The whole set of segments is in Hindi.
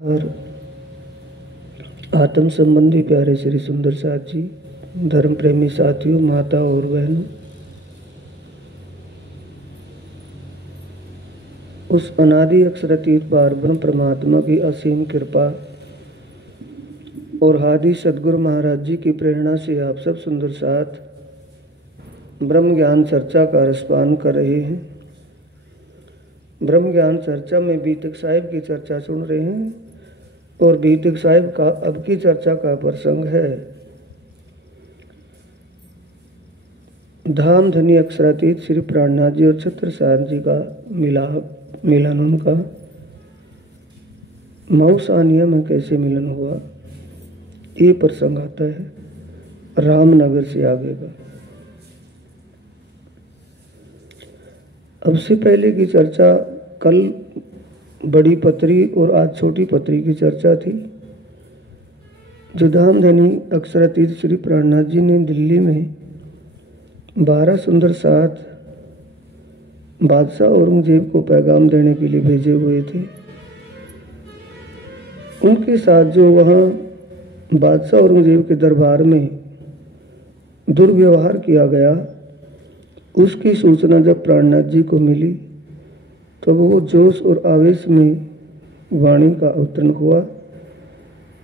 और आत्म संबंधी प्यारे श्री सुंदर साथ जी, धर्म प्रेमी साथियों, माता और बहनों, उस अनादि अक्षरातीत पारब्रह्म परमात्मा की असीम कृपा और हादी सदगुरु महाराज जी की प्रेरणा से आप सब सुंदर साथ ब्रह्म ज्ञान चर्चा का रसपान कर रहे हैं। ब्रह्म ज्ञान चर्चा में बीतक साहिब की चर्चा सुन रहे हैं और बीतक साहिब का अब की चर्चा का प्रसंग है धाम धनी अक्षरातीत श्री प्राणनाथ जी और छत्रसाल जी का मिलन उनका मऊसानिया में कैसे मिलन हुआ, ये प्रसंग आता है रामनगर से आगे का। अब से पहले की चर्चा कल बड़ी पत्री और आज छोटी पत्री की चर्चा थी, जो धामधनी अक्षरातीत श्री प्राणनाथ जी ने दिल्ली में 12 सुंदर साथ बादशाह औरंगजेब को पैगाम देने के लिए भेजे हुए थे। उनके साथ जो वहाँ बादशाह औरंगजेब के दरबार में दुर्व्यवहार किया गया, उसकी सूचना जब प्राणनाथ जी को मिली तो वो जोश और आवेश में वाणी का अवतरण हुआ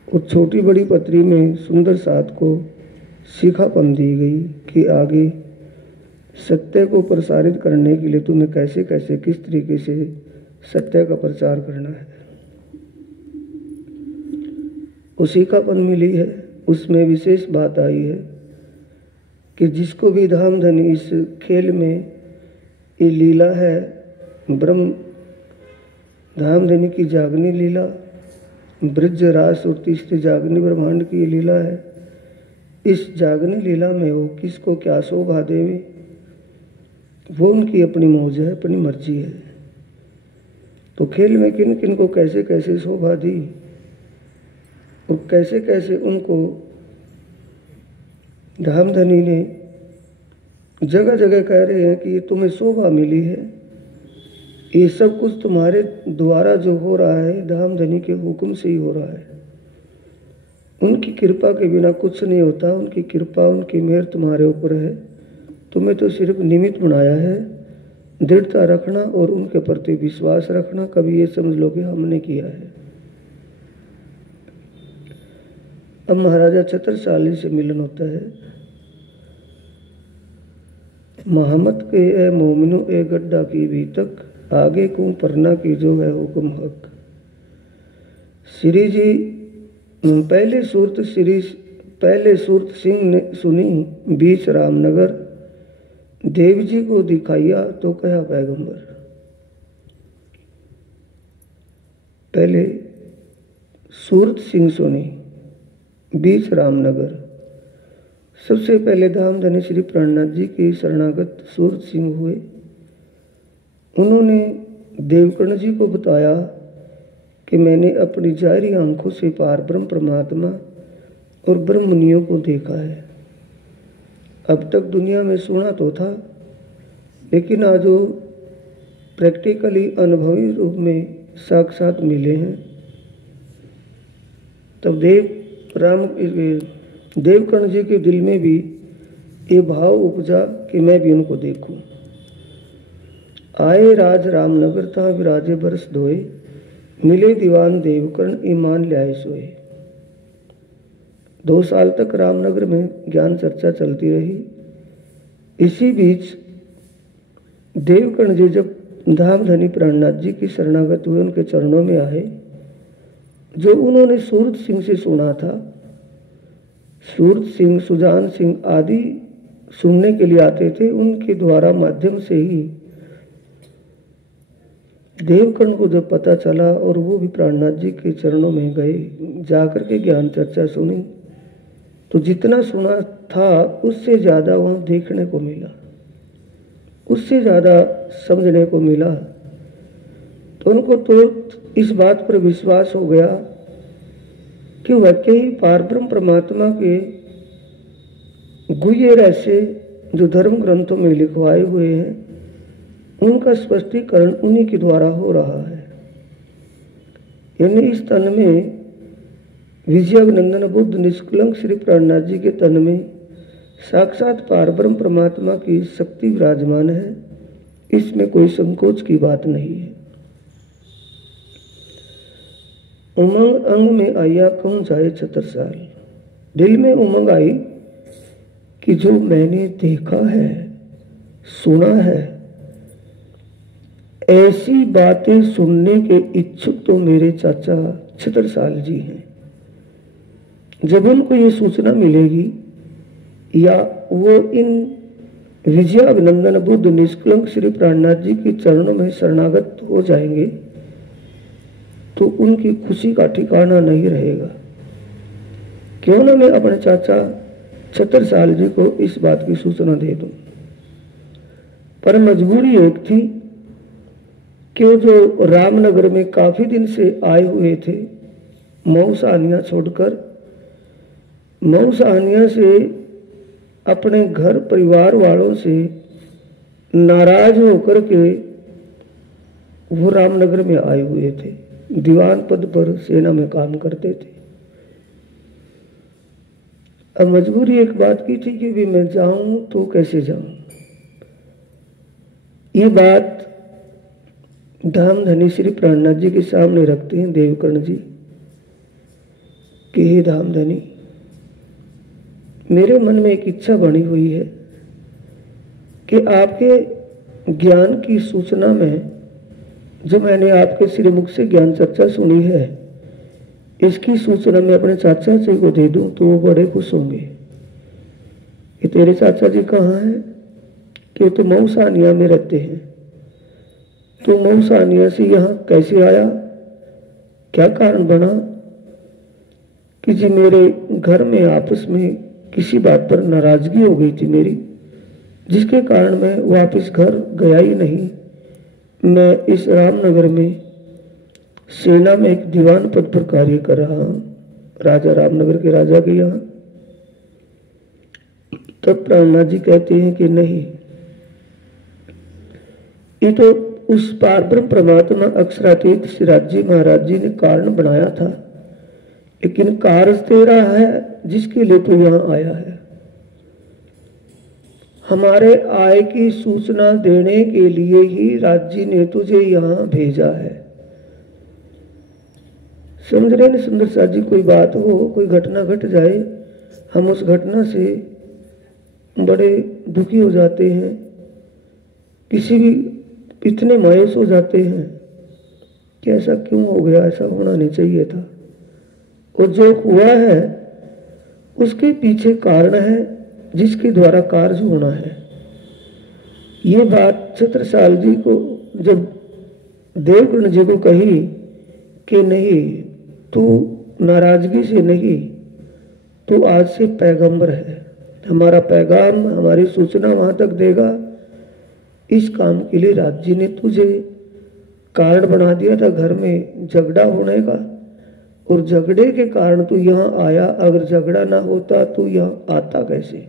और छोटी बड़ी पत्री में सुंदर साथ को सीखापन दी गई कि आगे सत्य को प्रसारित करने के लिए तुम्हें कैसे कैसे किस तरीके से सत्य का प्रचार करना है। वो सीखापन मिली है। उसमें विशेष बात आई है कि जिसको भी धामधनी इस खेल में ये लीला है, ब्रह्म धामधनी की जागनी लीला, ब्रज रास और तीसरी जागनी ब्रह्मांड की ये लीला है। इस जागनी लीला में वो किसको क्या शोभा देवे, वो उनकी अपनी मौज है, अपनी मर्जी है। तो खेल में किन किन को कैसे कैसे शोभा दी और कैसे कैसे उनको धामधनी ने जगह जगह कह रहे हैं कि ये तुम्हें शोभा मिली है, ये सब कुछ तुम्हारे द्वारा जो हो रहा है धामधनी के हुक्म से ही हो रहा है। उनकी कृपा के बिना कुछ नहीं होता। उनकी कृपा, उनकी मेहर तुम्हारे ऊपर है। तुम्हें तो सिर्फ निमित्त बनाया है। दृढ़ता रखना और उनके प्रति विश्वास रखना। कभी ये समझ लो कि हमने किया है। अब महाराजा छत्रसाल से मिलन होता है। मोहम्मद के ए मोमिनो ए गड्ढा की भी तक आगे को परना की जो है हुक्म हक। श्री जी पहले सूरत सिंह ने सुनी बीच रामनगर, देव जी को दिखाइया तो कहा पैगंबर। पहले सूरत सिंह सुनी बीच रामनगर। सबसे पहले धामधनी श्री प्राणनाथ जी के शरणागत सूरत सिंह हुए। उन्होंने देवकर्ण जी को बताया कि मैंने अपनी जाहरी आंखों से पार ब्रह्म परमात्मा और ब्रह्म मुनियों को देखा है। अब तक दुनिया में सुना तो था, लेकिन आज वो प्रैक्टिकली अनुभवी रूप में साक्षात मिले हैं। तब देवकर्ण जी के दिल में भी ये भाव उपजा कि मैं भी उनको देखूं। आए राज रामनगर था विराजे बरस धोए, मिले दीवान देवकर्ण ईमान ल्याए सोए। 2 साल तक रामनगर में ज्ञान चर्चा चलती रही। इसी बीच देवकर्ण जी जब धामधनी प्राणनाथ जी की शरणागत हुए, उनके चरणों में आए, जो उन्होंने सूरत सिंह से सुना था। सूरत सिंह, सुजान सिंह आदि सुनने के लिए आते थे। उनके द्वारा माध्यम से ही देवकर्ण को जब पता चला और वो भी प्राणनाथ जी के चरणों में गए, जाकर के ज्ञान चर्चा सुनी, तो जितना सुना था उससे ज़्यादा वहाँ देखने को मिला, उससे ज़्यादा समझने को मिला। तो उनको तो इस बात पर विश्वास हो गया कि वाकई ही पारब्रह्म परमात्मा के गुह्य रहस्य जो धर्म ग्रंथों में लिखवाए हुए हैं, उनका स्पष्टीकरण उन्हीं के द्वारा हो रहा है। यानी इस तन में विजयानंदन बुद्ध निष्कलंक श्री प्राणनाथ जी के तन में साक्षात पारब्रह्म परमात्मा की शक्ति विराजमान है। इसमें कोई संकोच की बात नहीं है। उमंग अंग में आया कौन जाए छत्रसाल। दिल में उमंग आई कि जो मैंने देखा है, सुना है, ऐसी बातें सुनने के इच्छुक तो मेरे चाचा छत्रसाल जी हैं। जब उनको ये सूचना मिलेगी या वो इन विजयानंदन बुद्ध निष्कलंक श्री प्राणनाथ जी के चरणों में शरणागत हो जाएंगे तो उनकी खुशी का ठिकाना नहीं रहेगा। क्यों ना मैं अपने चाचा छत्रसाल जी को इस बात की सूचना दे दूं। पर मजबूरी एक थी कि वो जो रामनगर में काफी दिन से आए हुए थे, मऊसानिया छोड़कर, मऊसानिया से अपने घर परिवार वालों से नाराज होकर के वो रामनगर में आए हुए थे। दीवान पद पर सेना में काम करते थे। अब मजबूरी एक बात की थी कि भी मैं जाऊं तो कैसे जाऊं। ये बात धाम धनी श्री प्राणनाथ जी के सामने रखते हैं देवकर्ण जी कि हे धाम धनी, मेरे मन में एक इच्छा बनी हुई है कि आपके ज्ञान की सूचना में जो मैंने आपके श्री मुख से ज्ञान चर्चा सुनी है, इसकी सूचना मैं अपने चाचा जी को दे दूं तो वो बड़े खुश होंगे। कि तेरे चाचा जी कहाँ हैं? कि तो मऊसानिया में रहते हैं। तो मऊसानिया से यहाँ कैसे आया? क्या कारण बना कि जी मेरे घर में आपस में किसी बात पर नाराजगी हो गई थी मेरी, जिसके कारण मैं वापस घर गया ही नहीं। मैं इस रामनगर में सेना में एक दीवान पद पर कार्य कर रहा हूं, राजा रामनगर के राजा के यहाँ। तब प्राणनाथ जी कहते हैं कि नहीं, ये तो उस पारब्रह्म परमात्मा अक्षरातीत श्रीराज जी महाराज जी ने कारण बनाया था, लेकिन कार्य तेरा है जिसके लिए तू यहाँ आया है। हमारे आय की सूचना देने के लिए ही राज्य ने तुझे यहाँ भेजा है। समझ रहे ना सुंदर साथ जी? कोई बात हो, कोई घटना घट जाए, हम उस घटना से बड़े दुखी हो जाते हैं, किसी भी इतने मायूस हो जाते हैं कि ऐसा क्यों हो गया, ऐसा होना नहीं चाहिए था। और जो हुआ है उसके पीछे कारण है जिसके द्वारा कार्य होना है। ये बात छत्रसाल जी को जब देवकर्ण जी को कही कि नहीं, तू नाराजगी से नहीं, तू आज से पैगंबर है, हमारा पैगाम, हमारी सूचना वहां तक देगा। इस काम के लिए राज्य ने तुझे कारण बना दिया था घर में झगड़ा होने का, और झगड़े के कारण तू यहाँ आया। अगर झगड़ा ना होता तो यहाँ आता कैसे?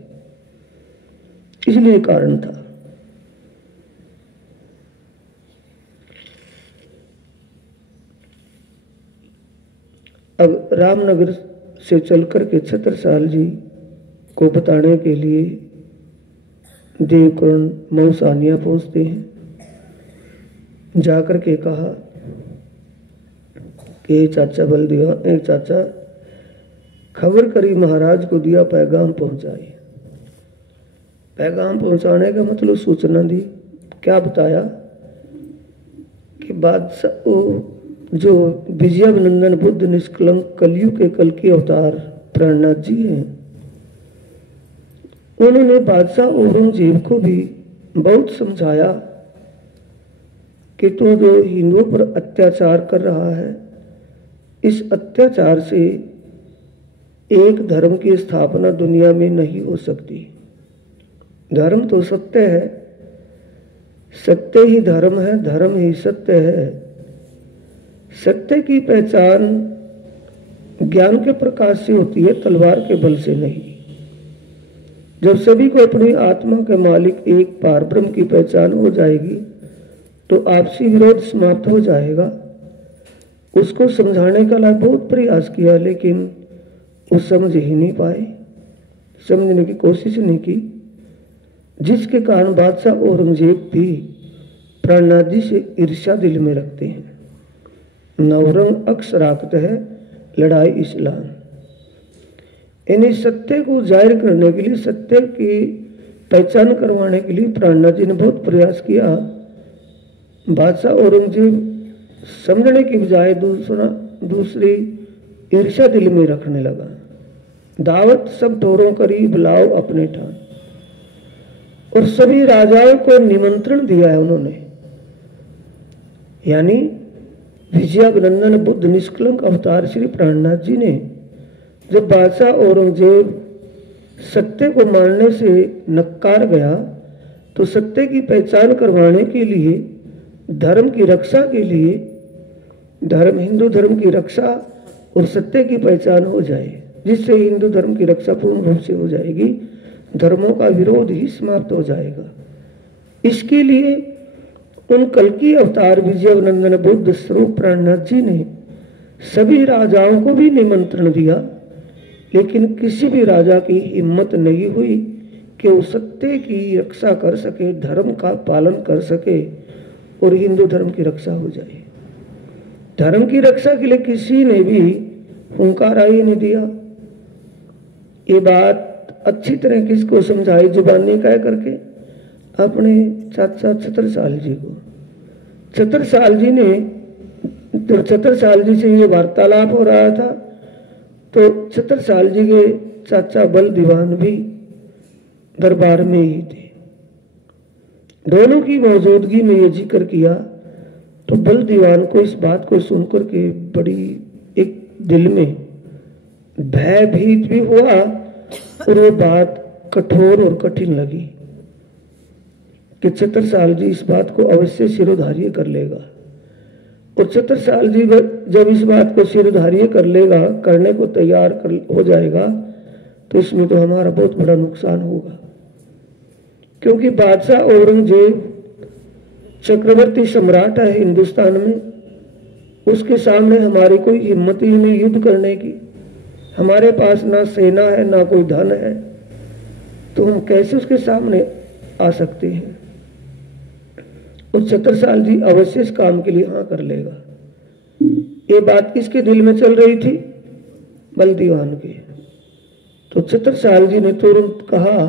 इसलिए कारण था। अब रामनगर से चलकर के छत्रसाल जी को बताने के लिए देवकर्ण मऊसानिया पहुंचते हैं। जाकर के कहा कि चाचा बलदेवा, एक चाचा खबर करी, महाराज को दिया, पैगाम पहुंचाई। पैगाम पहुंचाने का मतलब सूचना दी। क्या बताया कि बादशाह जो विजयानंदन बुद्ध निष्कलंक कलयुग के कल के अवतार प्राणनाथ जी हैं, उन्होंने बादशाह औरंगजेब को भी बहुत समझाया कि तू जो हिंदुओं पर अत्याचार कर रहा है, इस अत्याचार से एक धर्म की स्थापना दुनिया में नहीं हो सकती। धर्म तो सत्य है, सत्य ही धर्म है, धर्म ही सत्य है। सत्य की पहचान ज्ञान के प्रकाश से होती है, तलवार के बल से नहीं। जब सभी को अपनी आत्मा के मालिक एक पारब्रह्म की पहचान हो जाएगी तो आपसी विरोध समाप्त हो जाएगा। उसको समझाने का लाभ बहुत प्रयास किया, लेकिन वो समझ ही नहीं पाए, समझने की कोशिश नहीं की, जिसके कारण बादशाह औरंगजेब भी प्राणनाथ जी से ईर्ष्या दिल में रखते हैं। नवरंग अक्षराकत है लड़ाई इस्लाम। यानी सत्य को जाहिर करने के लिए, सत्य की पहचान करवाने के लिए प्राणनाथ जी ने बहुत प्रयास किया। बादशाह औरंगजेब समझने की बजाय दूसरी ईर्ष्या दिल में रखने लगा। दावत सब ठोरों करी बुलाओ अपने ठान, और सभी राजाओं को निमंत्रण दिया है उन्होंने। यानी विजयानंदन बुद्ध निष्कलंक अवतार श्री प्राणनाथ जी ने जब बादशाह औरंगजेब सत्य को मानने से नकार गया, तो सत्य की पहचान करवाने के लिए, धर्म की रक्षा के लिए, धर्म हिंदू धर्म की रक्षा और सत्य की पहचान हो जाए, जिससे हिंदू धर्म की रक्षा पूर्ण रूप से हो जाएगी, धर्मों का विरोध ही समाप्त हो जाएगा। इसके लिए उन कल्कि अवतार विजयानंदन बुद्ध स्वरूप प्राणनाथ जी ने सभी राजाओं को भी निमंत्रण दिया, लेकिन किसी भी राजा की हिम्मत नहीं हुई कि वो सत्य की रक्षा कर सके, धर्म का पालन कर सके और हिंदू धर्म की रक्षा हो जाए। धर्म की रक्षा के लिए किसी ने भी हुंकारा ही नहीं दिया। ये बात अच्छी तरह किसको समझाई जुबानी कह करके? अपने चाचा छत्रसाल जी को। छत्रसाल जी ने, तो छत्रसाल जी से ये वार्तालाप हो रहा था, तो छत्रसाल जी के चाचा बल दीवान भी दरबार में ही थे। दोनों की मौजूदगी में ये जिक्र किया, तो बल दीवान को इस बात को सुनकर के बड़ी एक दिल में भयभीत भी हुआ, और वो बात कठोर और कठिन लगी कि छत्रसाल जी इस बात को अवश्य सिरोधार्य कर लेगा। और छत्रसाल जी जब इस बात को सिरोधार्य कर लेगा, करने को तैयार हो जाएगा, तो इसमें तो हमारा बहुत बड़ा नुकसान होगा। क्योंकि बादशाह औरंगजेब चक्रवर्ती सम्राट है हिंदुस्तान में, उसके सामने हमारी कोई हिम्मत ही नहीं युद्ध करने की। हमारे पास ना सेना है ना कोई धन है, तो हम कैसे उसके सामने आ सकते हैं? और छत्रसाल जी अवश्य इस काम के लिए हाँ कर लेगा। ये बात किसके दिल में चल रही थी? बल दीवान के। तो छत्रसाल जी ने तुरंत कहा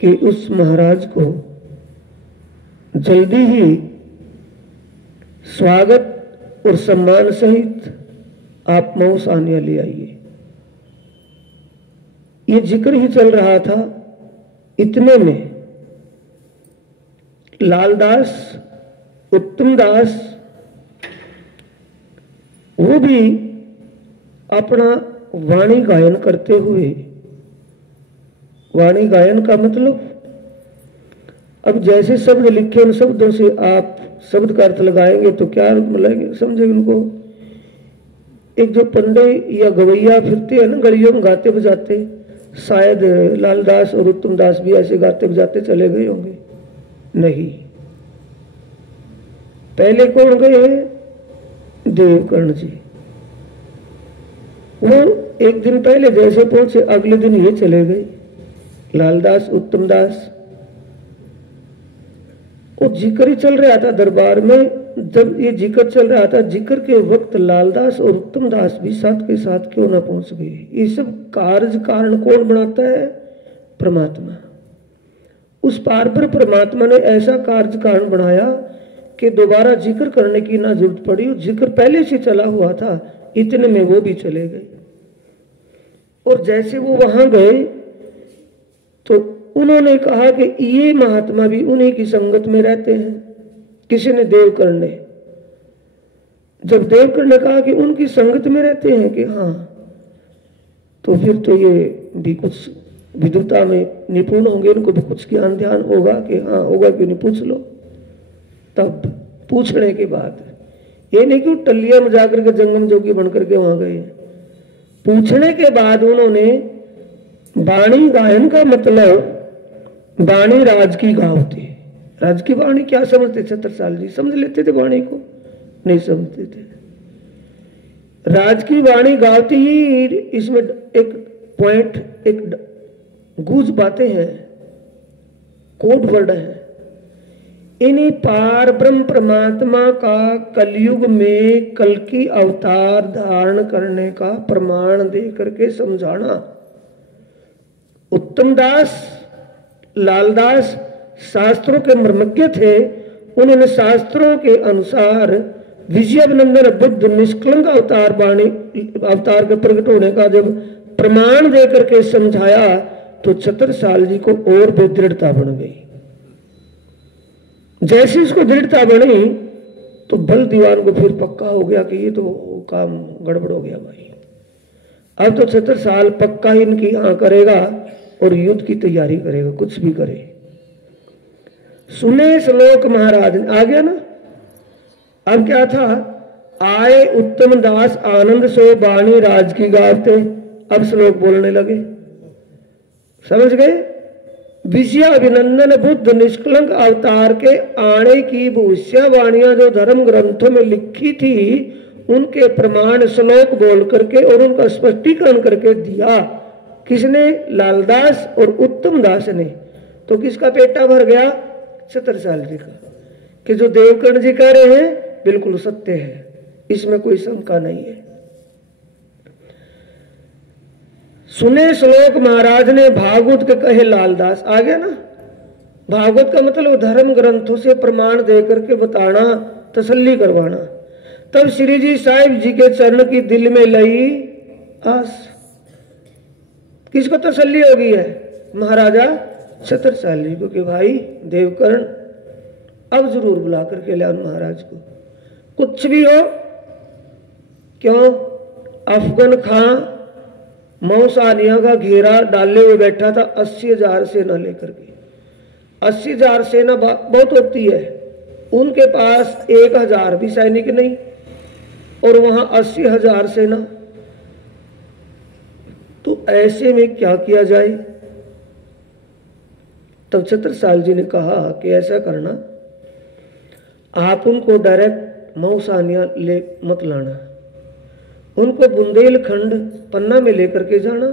कि उस महाराज को जल्दी ही स्वागत और सम्मान सहित आप मऊसानिया ले आइए। ये जिक्र ही चल रहा था, इतने में लालदास उत्तमदास वो भी अपना वाणी गायन करते हुए, वाणी गायन का मतलब अब जैसे शब्द लिखे उन शब्दों से आप शब्द का अर्थ लगाएंगे तो क्या मिलेंगे समझे उनको। एक जो पंडे या गवैया फिरते हैं ना गलियों में गाते बजाते, शायद लालदास और उत्तमदास भी ऐसे गाते बजाते चले गए होंगे। नहीं, पहले कौन गए हैं? देवकर्ण जी। वो एक दिन पहले जैसे पहुंचे अगले दिन ये चले गए लालदास उत्तमदास। वो जिक्र ही चल रहा था दरबार में। जब ये जिक्र चल रहा था, जिक्र के वक्त लालदास और उत्तमदास भी साथ के साथ क्यों ना पहुंच गए? ये सब कार्य कारण कौन बनाता है? परमात्मा। उस पार पर परमात्मा ने ऐसा कार्य कारण बनाया कि दोबारा जिक्र करने की ना जरूरत पड़ी। जिक्र पहले से चला हुआ था, इतने में वो भी चले गए। और जैसे वो वहां गए तो उन्होंने कहा कि ये महात्मा भी उन्हीं की संगत में रहते हैं। किसी ने? देवकर्ण ने। जब देवकर्ण ने कहा कि उनकी संगत में रहते हैं कि हाँ, तो फिर तो ये भी कुछ विद्वता में निपुण होंगे, इनको भी कुछ ज्ञान ध्यान होगा कि हाँ होगा क्यों नहीं, पूछ लो। तब पूछने के बाद ये नहीं कि टल्लिया में जाकर के जंगम जोगी बनकर के वहां गए। पूछने के बाद उन्होंने वाणी गायन का मतलब वाणी राज की गावते। राज की वाणी क्या समझते? छत्रसाल जी समझ लेते थे वाणी को। नहीं समझते थे। राज की वाणी गाती ही इसमें एक पॉइंट, एक गूंज बातें हैं, कोड वर्ड है। इन्हीं पार ब्रह्म परमात्मा का कलयुग में कल की अवतार धारण करने का प्रमाण दे करके समझाना। उत्तम दास, लालदास शास्त्रों के मर्मज्ञ थे। उन्होंने शास्त्रों के अनुसार विजयानंदन बुद्ध निष्कलंक अवतार के प्रकट होने का जब प्रमाण देकर के समझाया तो छत्रसाल जी को और भी दृढ़ता बन गई। जैसे इसको दृढ़ता बनी तो बल दीवान को फिर पक्का हो गया कि ये तो काम गड़बड़ हो गया भाई। अब तो छत्रसाल पक्का ही इनकी हाँ करेगा और युद्ध की तैयारी करेगा, कुछ भी करे। सुने श्लोक महाराज आ गया ना। अब क्या था, आए उत्तम दास आनंद सो बाणी राज की गाते। अब श्लोक बोलने लगे, समझ गए। विजय अभिनंदन बुद्ध निष्कलंक अवतार के आने की भविष्यवाणियां जो धर्म ग्रंथों में लिखी थी उनके प्रमाण श्लोक बोल करके और उनका स्पष्टीकरण करके दिया। किसने? लालदास और उत्तम दास ने। तो किसका पेटा भर गया? छत्रसाल जी का। कि जो देवकर्ण जी कह रहे हैं बिल्कुल सत्य है, इसमें कोई शंका नहीं है। सुने श्लोक महाराज ने भागवत के कहे लालदास। आ गया ना। भागवत का मतलब धर्म ग्रंथों से प्रमाण देकर के बताना, तसल्ली करवाना। तब श्री जी साहिब जी के चरण की दिल में लई आस। किसको तसल्ली होगी है? महाराजा छत्रसाल जी को कि भाई देवकर्ण अब जरूर बुला करके ले महाराज को, कुछ भी हो। क्यों? अफगन खां मौसानिया का घेरा डाले हुए बैठा था 80,000 सेना लेकर के। 80,000 सेना बहुत होती है, उनके पास 1,000 भी सैनिक नहीं और वहां 80,000 सेना। तो ऐसे में क्या किया जाए? तब छत्रसाल जी ने कहा कि ऐसा करना, आप उनको डायरेक्ट मौसानिया ले मत लाना, उनको बुंदेलखंड पन्ना में लेकर के जाना।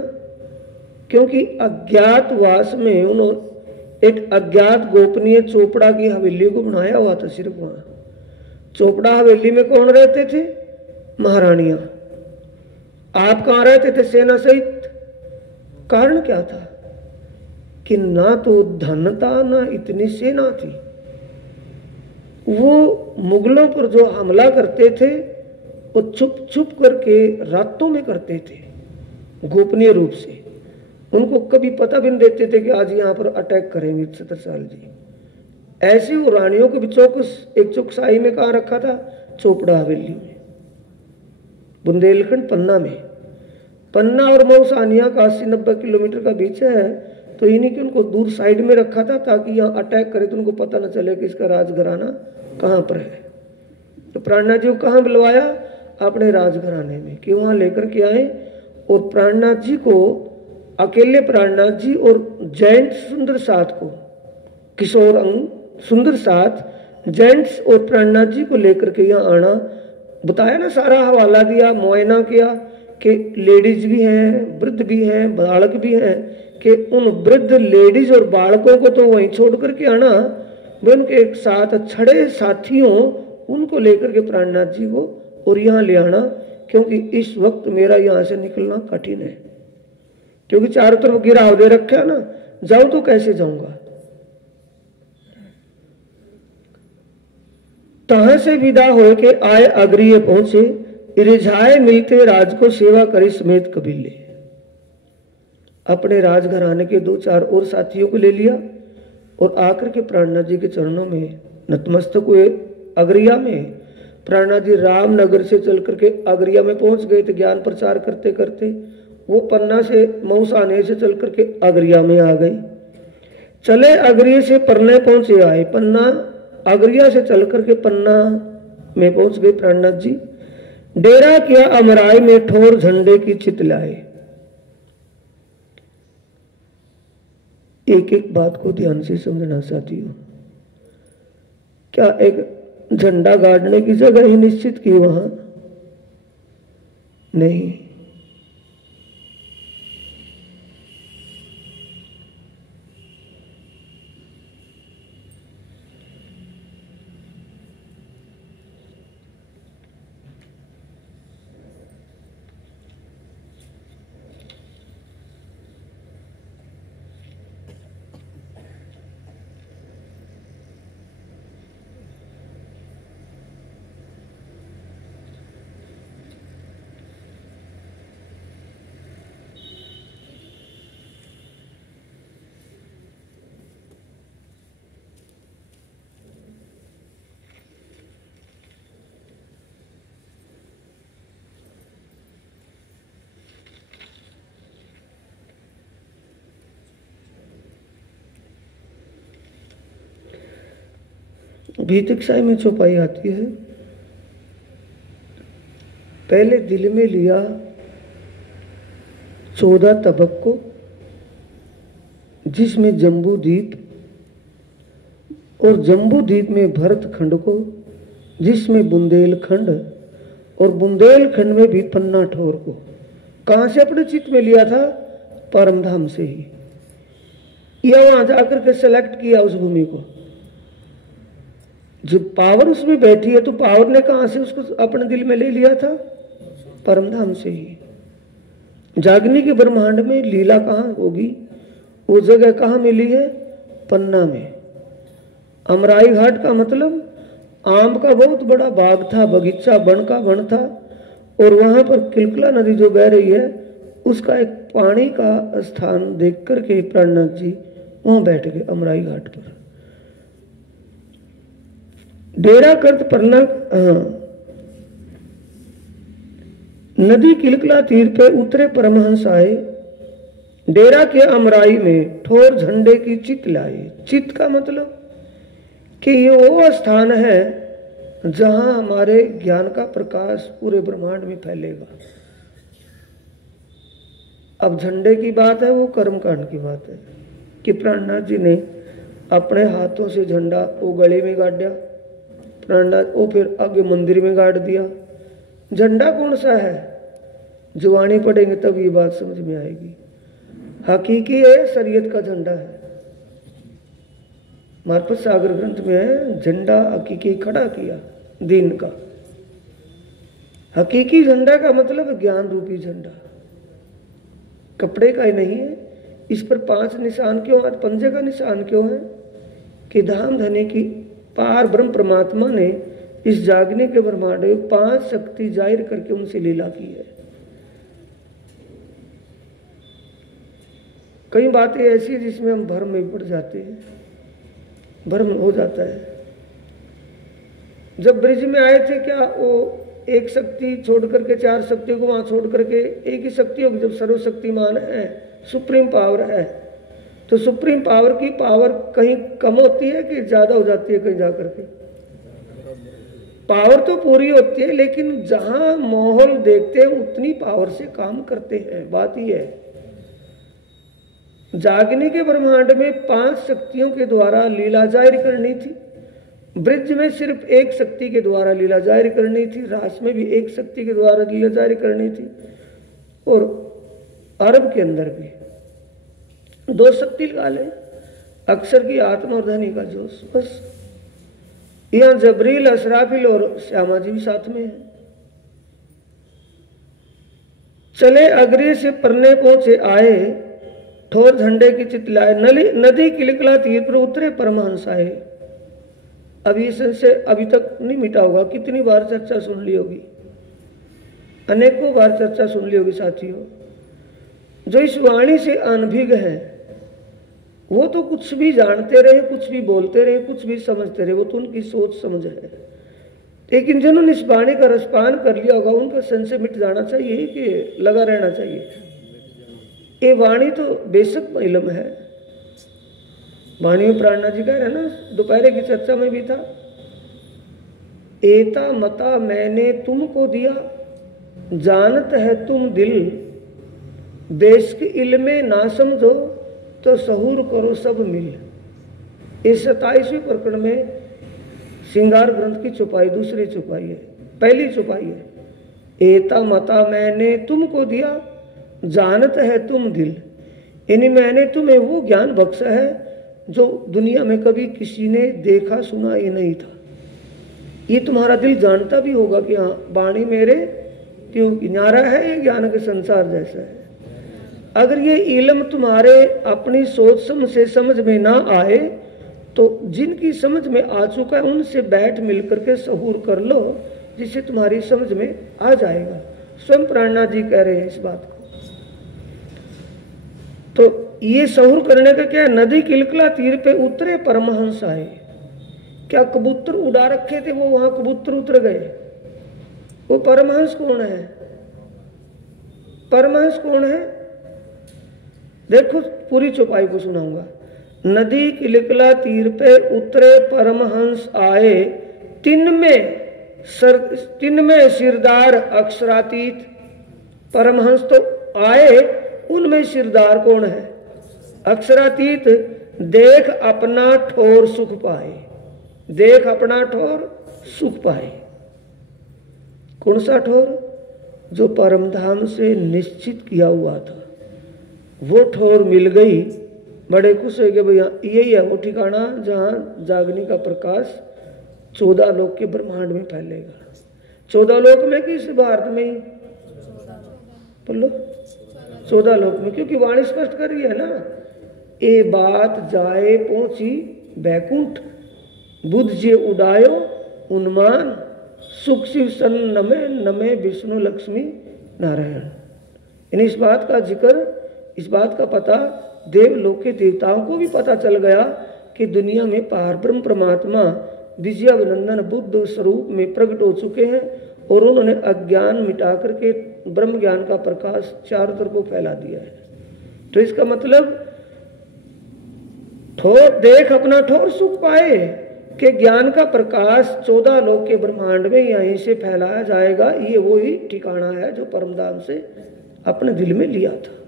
क्योंकि अज्ञातवास में उन्होंने एक अज्ञात गोपनीय चोपड़ा की हवेली को बनाया हुआ था। सिर्फ वहां चोपड़ा हवेली में कौन रहते थे? महारानियां। आप कहां रहते थे सेना सहित? कारण क्या था कि ना तो धन था ना इतनी सेना थी। वो मुगलों पर जो हमला करते थे वो छुप छुप करके रातों में करते थे, गोपनीय रूप से। उनको कभी पता भी नहीं देते थे कि आज यहां पर अटैक करेंगे छत्रसाल जी। ऐसी वो रानियों को भी एक चौकसाई में कहा रखा था? चोपड़ा हवेली में, बुंदेलखंड पन्ना में। पन्ना और मौसानिया का 80-90 किलोमीटर का बीच है, तो इन्हीं के उनको दूर साइड में रखा था ताकि यहाँ अटैक करे तो उनको पता न चले कि इसका राजघराना कहाँ पर है। तो प्राणनाथ जी को कहाँ बुलवाया? अपने राजघराने में, कि वहां लेकर के आए। और प्राणनाथ जी को अकेले, प्राणनाथ जी और जयंत सुंदर साथ को, किशोर अंग सुंदर साथ जयंत और प्राणनाथ जी को लेकर के यहाँ आना। बताया ना, सारा हवाला दिया, मुआयना किया कि लेडीज भी हैं, वृद्ध भी हैं, बालक भी हैं, कि उन वृद्ध लेडीज और बालकों को तो वहीं छोड़ करके आना, वे उनके एक साथ छड़े साथियों उनको लेकर के प्राणनाथ जी को और यहाँ ले आना। क्योंकि इस वक्त मेरा यहाँ से निकलना कठिन है, क्योंकि चारों तरफ गिराव दे रखा है ना, जाऊं तो कैसे जाऊंगा। तहां से विदा हो के आए अग्रिय पहुंचे, रिझाए मिलते राज को सेवा करी समेत कबीले। अपने राजघराने के 2-4 और साथियों को ले लिया और आकर के प्राणनाथ जी के चरणों में नतमस्तक हुए। अगरिया में प्राणनाथ जी रामनगर से चल करके अगरिया में पहुंच गए थे। ज्ञान प्रचार करते करते वो पन्ना से मौसाने से चल करके अगरिया में आ गए। चले अगरिया से परने पहुंचे, आए पन्ना। अगरिया से चल करके पन्ना में पहुंच गए प्राणनाथ जी। डेरा किया अमराई में, ठोर झंडे की चित लाए। एक एक बात को ध्यान से समझना साथियों। क्या एक झंडा गाड़ने की जगह ही निश्चित की वहां नहीं। भीतिकसाई में छुपाई आती है। पहले दिल में लिया 14 तबक को, जिसमें जम्बू द्वीप, और जम्बू द्वीप में भरत खंड को, जिसमें बुंदेलखंड, और बुंदेलखंड में भी पन्ना ठोर को। कहां से अपने चित्त में लिया था? परमधाम से ही। या वहां जाकर के सेलेक्ट किया उस भूमि को। जब पावर उसमें बैठी है तो पावर ने कहां से उसको अपने दिल में ले लिया था? परमधाम से ही। जागनी के ब्रह्मांड में लीला कहां होगी? वो जगह कहां मिली है? पन्ना में। अमराई घाट का मतलब आम का बहुत बड़ा बाग था, बगीचा, बन का बन था, और वहां पर किलकला नदी जो बह रही है उसका एक पानी का स्थान देख करके प्राणनाथ जी वहां बैठ गए अमराई घाट पर। डेरा कर्त परना, नदी किलकला तीर पे उतरे परमहंस आए, डेरा के अमराई में ठोर झंडे की चित लाए। चित का मतलब कि ये वो स्थान है जहां हमारे ज्ञान का प्रकाश पूरे ब्रह्मांड में फैलेगा। अब झंडे की बात है, वो कर्मकांड की बात है कि प्राणनाथ जी ने अपने हाथों से झंडा वो गले में गाड़ दिया, प्राणनाथ वो फिर आगे मंदिर में गाड़ दिया। झंडा कौन सा है? जो वाणी पढ़ेंगे तब ये बात समझ में आएगी। हकीकी है, शरीयत का झंडा है। मार्फत सागर ग्रंथ में है, झंडा हकीकी खड़ा किया दीन का। हकीकी झंडा का मतलब ज्ञान रूपी झंडा, कपड़े का ही नहीं है। इस पर 5 निशान क्यों? पंजे का निशान क्यों है? कि धाम धने की पार ब्रह्म परमात्मा ने इस जागने के ब्रह्मांड में 5 शक्ति जाहिर करके उनसे लीला की है। कई बातें ऐसी जिसमें हम भ्रम में पड़ जाते हैं, भ्रम हो जाता है। जब ब्रिज में आए थे, क्या वो एक शक्ति छोड़ करके 4 शक्तियों को वहां छोड़ करके एक ही शक्ति होगी? जब सर्वशक्तिमान है, सुप्रीम पावर है, तो सुप्रीम पावर की पावर कहीं कम होती है कि ज्यादा हो जाती है? कहीं जाकर के पावर तो पूरी होती है, लेकिन जहां माहौल देखते हैं उतनी पावर से काम करते हैं। बात ही है, जागने के ब्रह्मांड में 5 शक्तियों के द्वारा लीला जाहिर करनी थी। ब्रिज में सिर्फ एक शक्ति के द्वारा लीला जाहिर करनी थी, रास में भी एक शक्ति के द्वारा लीला जाहिर करनी थी, और अरब के अंदर भी 2 शक्ति लगा ले, अक्षर की आत्मा और धनी का जोश। बस यहां जबरील, असराफिल और श्यामा जी भी साथ में है। चले अग्रे से परने पहुंचे आए, ठोर झंडे की चित लाए, नदी किलकला तीर पर उतरे परमहंस आए। अब ये संशय अभी तक नहीं मिटा होगा। कितनी बार चर्चा सुन ली होगी, अनेकों बार चर्चा सुन ली होगी साथियों। जो इस वाणी से अनभिज्ञ है वो तो कुछ भी जानते रहे, कुछ भी बोलते रहे, कुछ भी समझते रहे, वो तो उनकी सोच समझ है। लेकिन जिन्होंने इस वाणी का रसपान कर लिया होगा उनका संशय मिट जाना चाहिए कि लगा रहना चाहिए। ये वाणी तो बेशक इल्म है। वाणी में प्राणनाथ जी कह रहे हैं ना, दोपहर की चर्चा में भी था, एता मता मैंने तुमको दिया, जानत है तुम दिल, देश के इल्मे ना समझो तो सहूर करो सब मिल। इस 27वें प्रकरण में श्रृंगार ग्रंथ की चौपाई दूसरी चौपाई है, पहली चौपाई है। एता मता मैंने तुमको दिया, जानत है तुम दिल, यानी मैंने तुम्हें वो ज्ञान बख्शा है जो दुनिया में कभी किसी ने देखा सुना ही नहीं था। ये तुम्हारा दिल जानता भी होगा कि हाँ वाणी मेरे क्यों किनारा है, ये ज्ञान के संसार जैसा है। अगर ये इल्म तुम्हारे अपनी सोच समझ से समझ में ना आए तो जिनकी समझ में आ चुका है उनसे बैठ मिलकर के सहूर कर लो, जिससे तुम्हारी समझ में आ जाएगा। स्वयं प्राणनाथ जी कह रहे हैं इस बात को। तो ये सहूर करने का क्या है? नदी किलकला तीर पे उतरे परमहंस आए। क्या कबूतर उड़ा रखे थे वो, वहां कबूतर उतर गए? वो परमहंस कौन है? परमहंस कौन है? देखो पूरी चौपाई को सुनाऊंगा। नदी किलकला तीर पे उतरे परमहंस आए, तिन में सिरदार अक्षरातीत। परमहंस तो आए, उनमें सिरदार कौन है? अक्षरातीत। देख अपना ठोर सुख पाए, देख अपना ठोर सुख पाए। कौन सा ठोर? जो परमधाम से निश्चित किया हुआ था, वो ठोर मिल गई। बड़े खुश हो गए, भैया यही है वो ठिकाना जहां जागने का प्रकाश 14 लोक के ब्रह्मांड में फैलेगा। 14 लोक में कि इस भारत में ही? बोलो 14 लोक में, क्योंकि वाणी स्पष्ट कर रही है ना, ए बात जाए पहुंची बैकुंठ, बुद्ध जे उड़ायो उन्मान, सुख शिव सन नमे नमे विष्णु लक्ष्मी नारायण। यानी इस बात का जिक्र, इस बात का पता देवलोक के देवताओं को भी पता चल गया कि दुनिया में पारब्रह्म परमात्मा विजयाभिनंदन बुद्ध स्वरूप में प्रकट हो चुके हैं और उन्होंने अज्ञान मिटा करके ब्रह्म ज्ञान का प्रकाश चारों तरफ फैला दिया है। तो इसका मतलब ठोर देख अपना ठोर सुख पाए कि ज्ञान का प्रकाश 14 लोक के ब्रह्मांड में यहीं से फैलाया जाएगा। ये वही ठिकाना है जो परमधाम से अपने दिल में लिया था।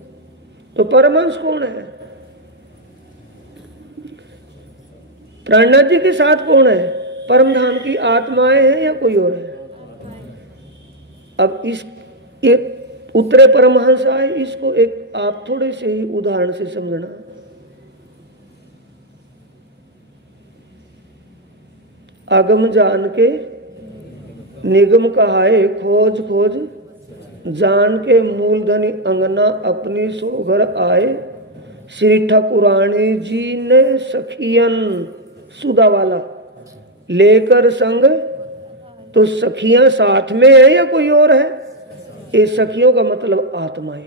तो परमहंस कौन है? प्राणनाथ जी के साथ कौन है? परमधाम की आत्माएं हैं या कोई और है? अब इस ये उतरे परमहंस आए, इसको एक आप थोड़े से ही उदाहरण से समझना। आगम जान के निगम कहाए, खोज खोज जान के मूलधनी अंगना अपनी सोघर आए। श्री ठाकुरानी जी ने सखियन सुदा वाला लेकर संग, तो सखियां साथ में है या कोई और है? ये सखियों का मतलब आत्माएं।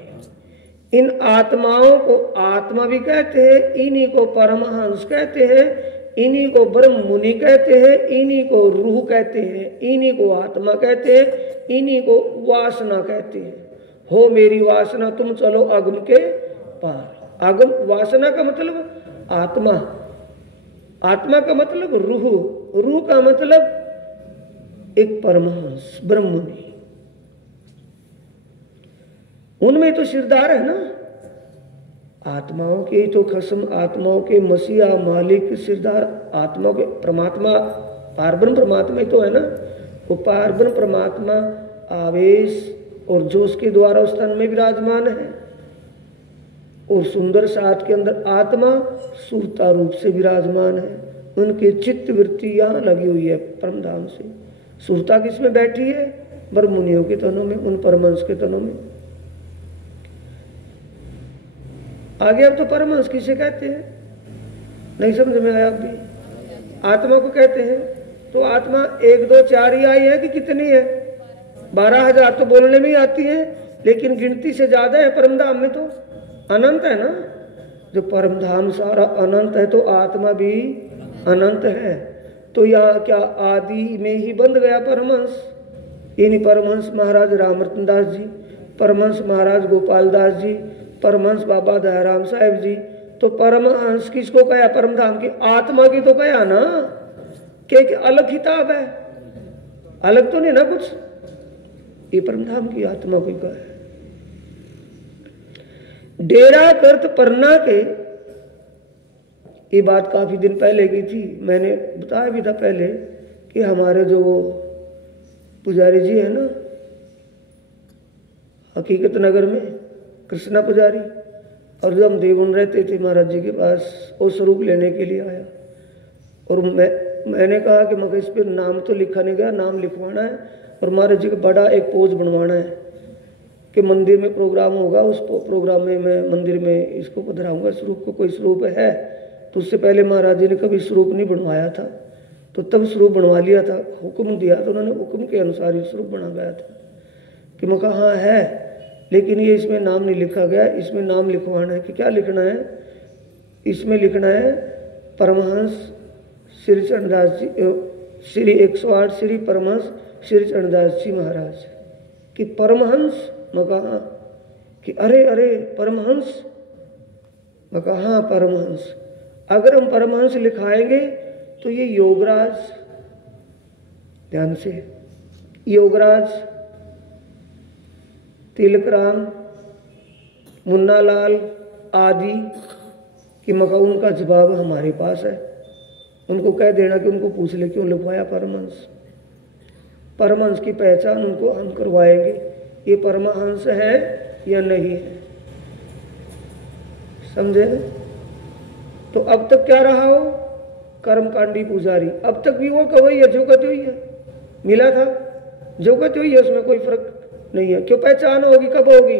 इन आत्माओं को आत्मा भी कहते हैं, इन्हीं को परमहंस कहते हैं, इन्हीं को ब्रह्म मुनि कहते हैं, इन्हीं को रूह कहते हैं, इन्हीं को आत्मा कहते हैं, इन्हीं को वासना कहते हैं। हो मेरी वासना तुम चलो अगम के पार। अगम वासना का मतलब आत्मा, आत्मा का मतलब रूह, रूह का मतलब एक परमहंस ब्रह्म मुनि। उनमें तो सिरदार है ना, आत्माओं के तो खसम, आत्माओं के मसीहा मालिक सिरदार, आत्माओं के परमात्मा पारब्रह्म परमात्मा ही तो है ना। वो पारब्रह्म परमात्मा आवेश और जोश के द्वारा उस तन में विराजमान है, और सुंदर साथ के अंदर आत्मा सुरता रूप से विराजमान है। उनकी चित्त वृत्ति यहाँ लगी हुई है परमधाम से। सुरता किसमें बैठी है? ब्रह्म मुनियों के तनों में, उन परमहंस के तनों में। आगे अब तो परमहंस किसे कहते हैं? नहीं समझ में आया? अब भी आत्मा को कहते हैं। तो आत्मा 1 2 4 ही आई है कि कितनी है? 12,000 तो बोलने में ही आती है, लेकिन गिनती से ज्यादा है परमधाम में। तो अनंत है ना, जो परमधाम सारा अनंत है तो आत्मा भी अनंत है। तो यहाँ क्या आदि में ही बंध गया परमहंस? यानी परमहंस महाराज रामरतन दास जी, परमहंस महाराज गोपाल दास जी, परमहंस बाबा दयाराम साहेब जी। तो परमहंस किसको कहा? परमधाम की आत्मा की तो कहा ना, कि अलग किताब है, अलग तो नहीं ना कुछ। ये परमधाम की आत्मा को कहा है। डेरा करत परना के, ये बात काफी दिन पहले की थी, मैंने बताया भी था पहले कि हमारे जो पुजारी जी है ना हकीकत नगर में, कृष्णा पुजारी, और जब हम देवबन रहते थे महाराज जी के पास, वो स्वरूप लेने के लिए आया और मैंने कहा कि मगर इस पर नाम तो लिखा नहीं गया, नाम लिखवाना है और महाराज जी का बड़ा एक पोज बनवाना है कि मंदिर में प्रोग्राम होगा, उस प्रोग्राम में मैं मंदिर में इसको पधराऊंगा। स्वरूप को कोई स्वरूप है तो उससे पहले महाराज जी ने कभी स्वरूप नहीं बनवाया था, तो तब स्वरूप बनवा लिया था, हुक्म दिया तो उन्होंने हुक्म के अनुसार ही स्वरूप बना गया था। कि मैं कहा हाँ है, लेकिन ये इसमें नाम नहीं लिखा गया, इसमें नाम लिखवाना है। कि क्या लिखना है? इसमें लिखना है परमहंस श्री चरणदास जी, श्री 108 श्री परमहंस श्री चरणदास जी महाराज। कि परमहंस? मैं कहा कि अरे अरे परमहंस? मैं कहा हाँ परमहंस। अगर हम परमहंस लिखाएंगे तो ये योगराज, ध्यान से, योगराज, तिलकराम, मुन्नालाल आदि कि मका उनका जवाब हमारे पास है। उनको कह देना कि उनको पूछ ले क्यों लिखवाया परमहंस। परमहंस की पहचान उनको हम करवाएंगे, ये परमहंस है या नहीं है, समझे ना? तो अब तक क्या रहा हो? कर्मकांडी पुजारी। अब तक भी वो कवई है, जो कहते हुई है, मिला था जो कहते हुई है, उसमें कोई फर्क नहीं है। क्यों? पहचान होगी, कब होगी?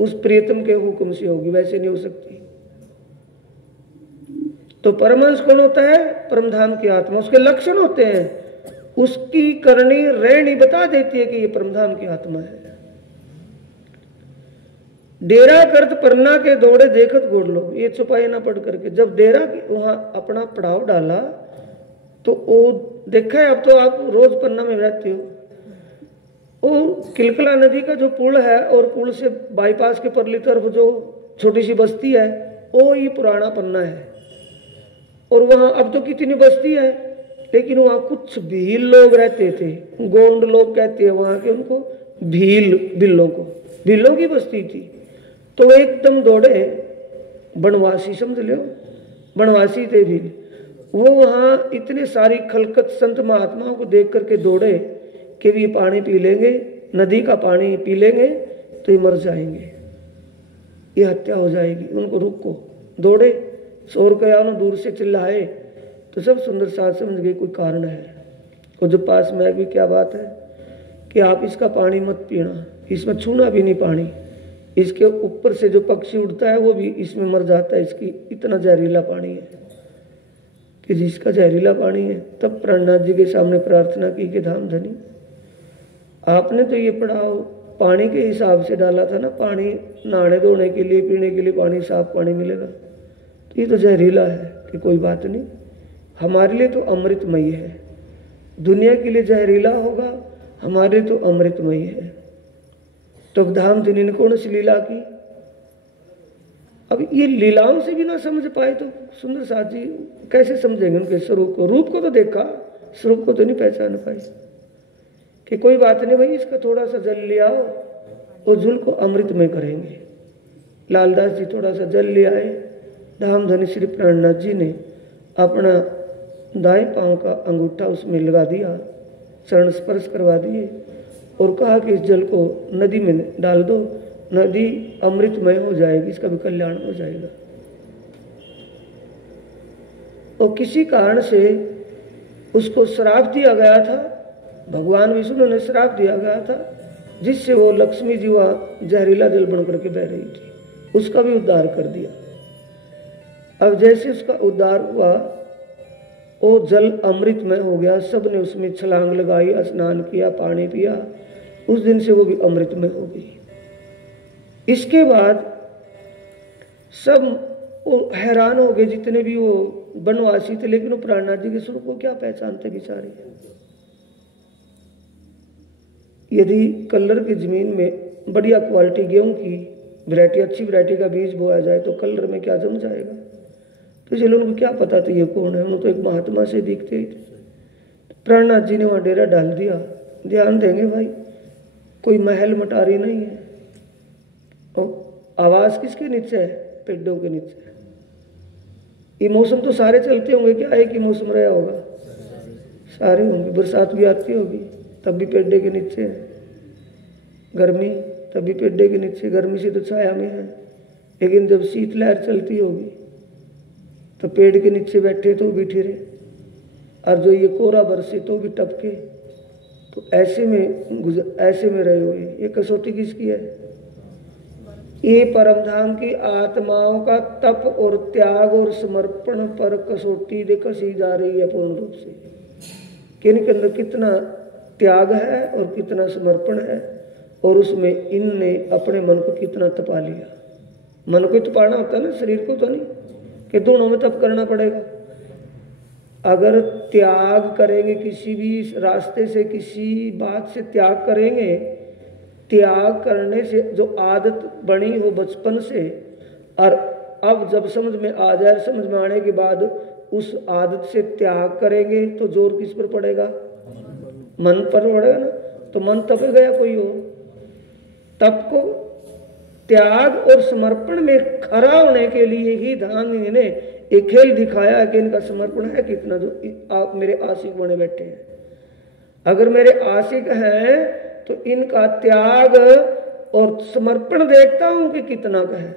उस प्रियतम के हुक्म से होगी, वैसे नहीं हो सकती। तो परमहंस कौन होता है? परमधाम की आत्मा। उसके लक्षण होते हैं, उसकी करनी रहनी बता देती है कि ये परमधाम की आत्मा है। डेरा करत परना के दौड़े देखत गोड़ लो, ये छुपाए ना पढ़ करके। जब डेरा वहां अपना पड़ाव डाला तो वो देखा है, अब तो आप रोज पन्ना में रहते हो, वो किलकला नदी का जो पुल है और पुल से बाईपास के परली तरफ जो छोटी सी बस्ती है, वो ये पुराना पन्ना है। और वहां अब तो कितनी बस्ती है, लेकिन वहां कुछ भील लोग रहते थे, गोंड लोग कहते हैं वहां के उनको, भीलों को, भीलों की बस्ती थी। तो एकदम दौड़े, बनवासी समझ लो, बनवासी थे भी वो। वहां इतने सारी खलकत संत महात्माओं को देख करके दौड़े कि भी पानी पी लेंगे, नदी का पानी पी लेंगे तो ये मर जाएंगे, ये हत्या हो जाएगी, उनको रुको। दौड़े, शोर कया, दूर से चिल्लाए तो सब सुंदर साथ समझ गए कोई कारण है। और जो पास में भी क्या बात है कि आप इसका पानी मत पीना, इसमें छूना भी नहीं पानी, इसके ऊपर से जो पक्षी उड़ता है वो भी इसमें मर जाता है, इसकी इतना जहरीला पानी है। कि जिसका जहरीला पानी है, तब प्राणनाथ जी के सामने प्रार्थना की कि धाम धनी, आपने तो ये पढ़ाओ पानी के हिसाब से डाला था ना, पानी नहाने धोने के लिए, पीने के लिए पानी, साफ पानी मिलेगा, तो ये तो जहरीला है। कि कोई बात नहीं, हमारे लिए तो अमृतमयी है, दुनिया के लिए जहरीला होगा, हमारे तो अमृतमयी है। तो धाम धनी ने कौन सी लीला की? अब ये लीलाओं से भी ना समझ पाए तो सुंदर साथ जी कैसे समझेंगे उनके स्वरूप को? रूप को तो देखा, स्वरूप को तो नहीं पहचान पाए। कि कोई बात नहीं भाई, इसका थोड़ा सा जल ले आओ, वो जल को अमृत में करेंगे। लालदास जी थोड़ा सा जल ले आए, धाम धनी श्री प्राणनाथ जी ने अपना दाएं पांव का अंगूठा उसमें लगा दिया, चरण स्पर्श करवा दिए और कहा कि इस जल को नदी में डाल दो, नदी अमृतमय हो जाएगी, इसका भी कल्याण हो जाएगा। और किसी कारण से उसको श्राप दिया गया था, भगवान विष्णु ने श्राप दिया गया था, जिससे वो लक्ष्मी जी वह जहरीला जल बन करके बह रही थी, उसका भी उद्धार कर दिया। अब जैसे उसका उद्धार हुआ, वो जल अमृतमय हो गया, सबने उसमें छलांग लगाई, स्नान किया, पानी पिया, उस दिन से वो भी अमृतमय हो गई। इसके बाद सब वो हैरान हो गए, जितने भी वो बनवासी थे, लेकिन वो प्राणनाथ जी के स्वरूप को क्या पहचानते बेचारे। यदि कल्लर की जमीन में बढ़िया क्वालिटी गेहूं की वैरायटी, अच्छी वैरायटी का बीज बोया जाए तो कल्लर में क्या जम जाएगा। तो चलो उनको क्या पता था ये कौन है, उनको तो एक महात्मा से दिखते ही थे। प्राणनाथ जी ने वहां डेरा डाल दिया। ध्यान देंगे भाई, कोई महल मटारी नहीं है, और आवाज किसके नीचे है? पेड़ों के नीचे। ये मौसम तो सारे चलते होंगे क्या, एक ही मौसम रहा होगा? सारे होंगे। बरसात भी आती होगी तब भी पेड़े के नीचे है, गर्मी तब भी पेड़े के नीचे, गर्मी से तो छाया में है। लेकिन जब शीतलहर चलती होगी तो पेड़ के नीचे बैठे तो भी ठिरे, और जो ये कोहरा बरसे तो भी टपके। तो ऐसे में रहे हुए ये कसौटी किसकी है? ये परम धाम की आत्माओं का तप और त्याग और समर्पण पर कसौटी दे कसी जा रही है पूर्ण रूप से, कि इनके अंदर कितना त्याग है और कितना समर्पण है, और उसमें इनने अपने मन को कितना तपा लिया। मन को तपाना होता है ना, शरीर को तो नहीं, कि दोनों में तप करना पड़ेगा। अगर त्याग करेंगे, किसी भी रास्ते से किसी बात से त्याग करेंगे, त्याग करने से जो आदत बनी हो बचपन से, और अब जब समझ में आ जाए, समझ में आने के बाद उस आदत से त्याग करेंगे तो जोर किस पर पड़ेगा? मन पर पड़ेगा ना। तो मन तप गया कोई हो, तप को त्याग और समर्पण में खरा होने के लिए ही धाम ने एक खेल दिखाया कि इनका समर्पण है कितना। जो आप मेरे आशिक बने बैठे हैं, अगर मेरे आशिक हैं तो इनका त्याग और समर्पण देखता हूं कि कितना का है।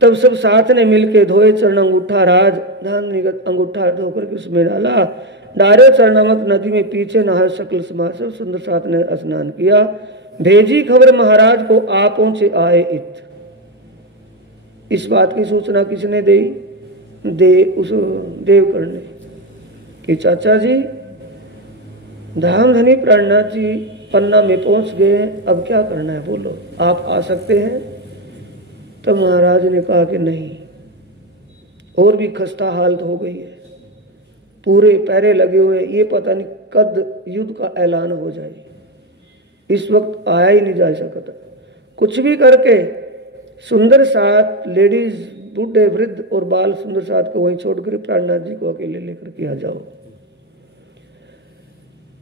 तब सब साथ ने मिलके धोए चरण अंगूठा, राज धान अंगूठा धोकर के उसमें डाला, डारे चरणामत नदी में पीछे नहा सकल समाज से सुंदर साथ ने स्नान किया। भेजी खबर महाराज को आ पहुंचे आए इत। इस बात की सूचना किसने दी? उस देवकर्ण ने, कि चाचा जी धामधनी प्राणनाथ जी पन्ना में पहुंच गए हैं, अब क्या करना है बोलो, आप आ सकते हैं? तब महाराज ने कहा कि नहीं, और भी खस्ता हालत हो गई है, पूरे पैरे लगे हुए, ये पता नहीं कद युद्ध का ऐलान हो जाए, इस वक्त आया ही नहीं जा सकता। कुछ भी करके सुंदर साथ लेडीज, बूढ़े, वृद्ध और बाल सुंदर साथ को वहीं छोड़कर प्राणनाथ जी को अकेले लेकर के आ जाओ।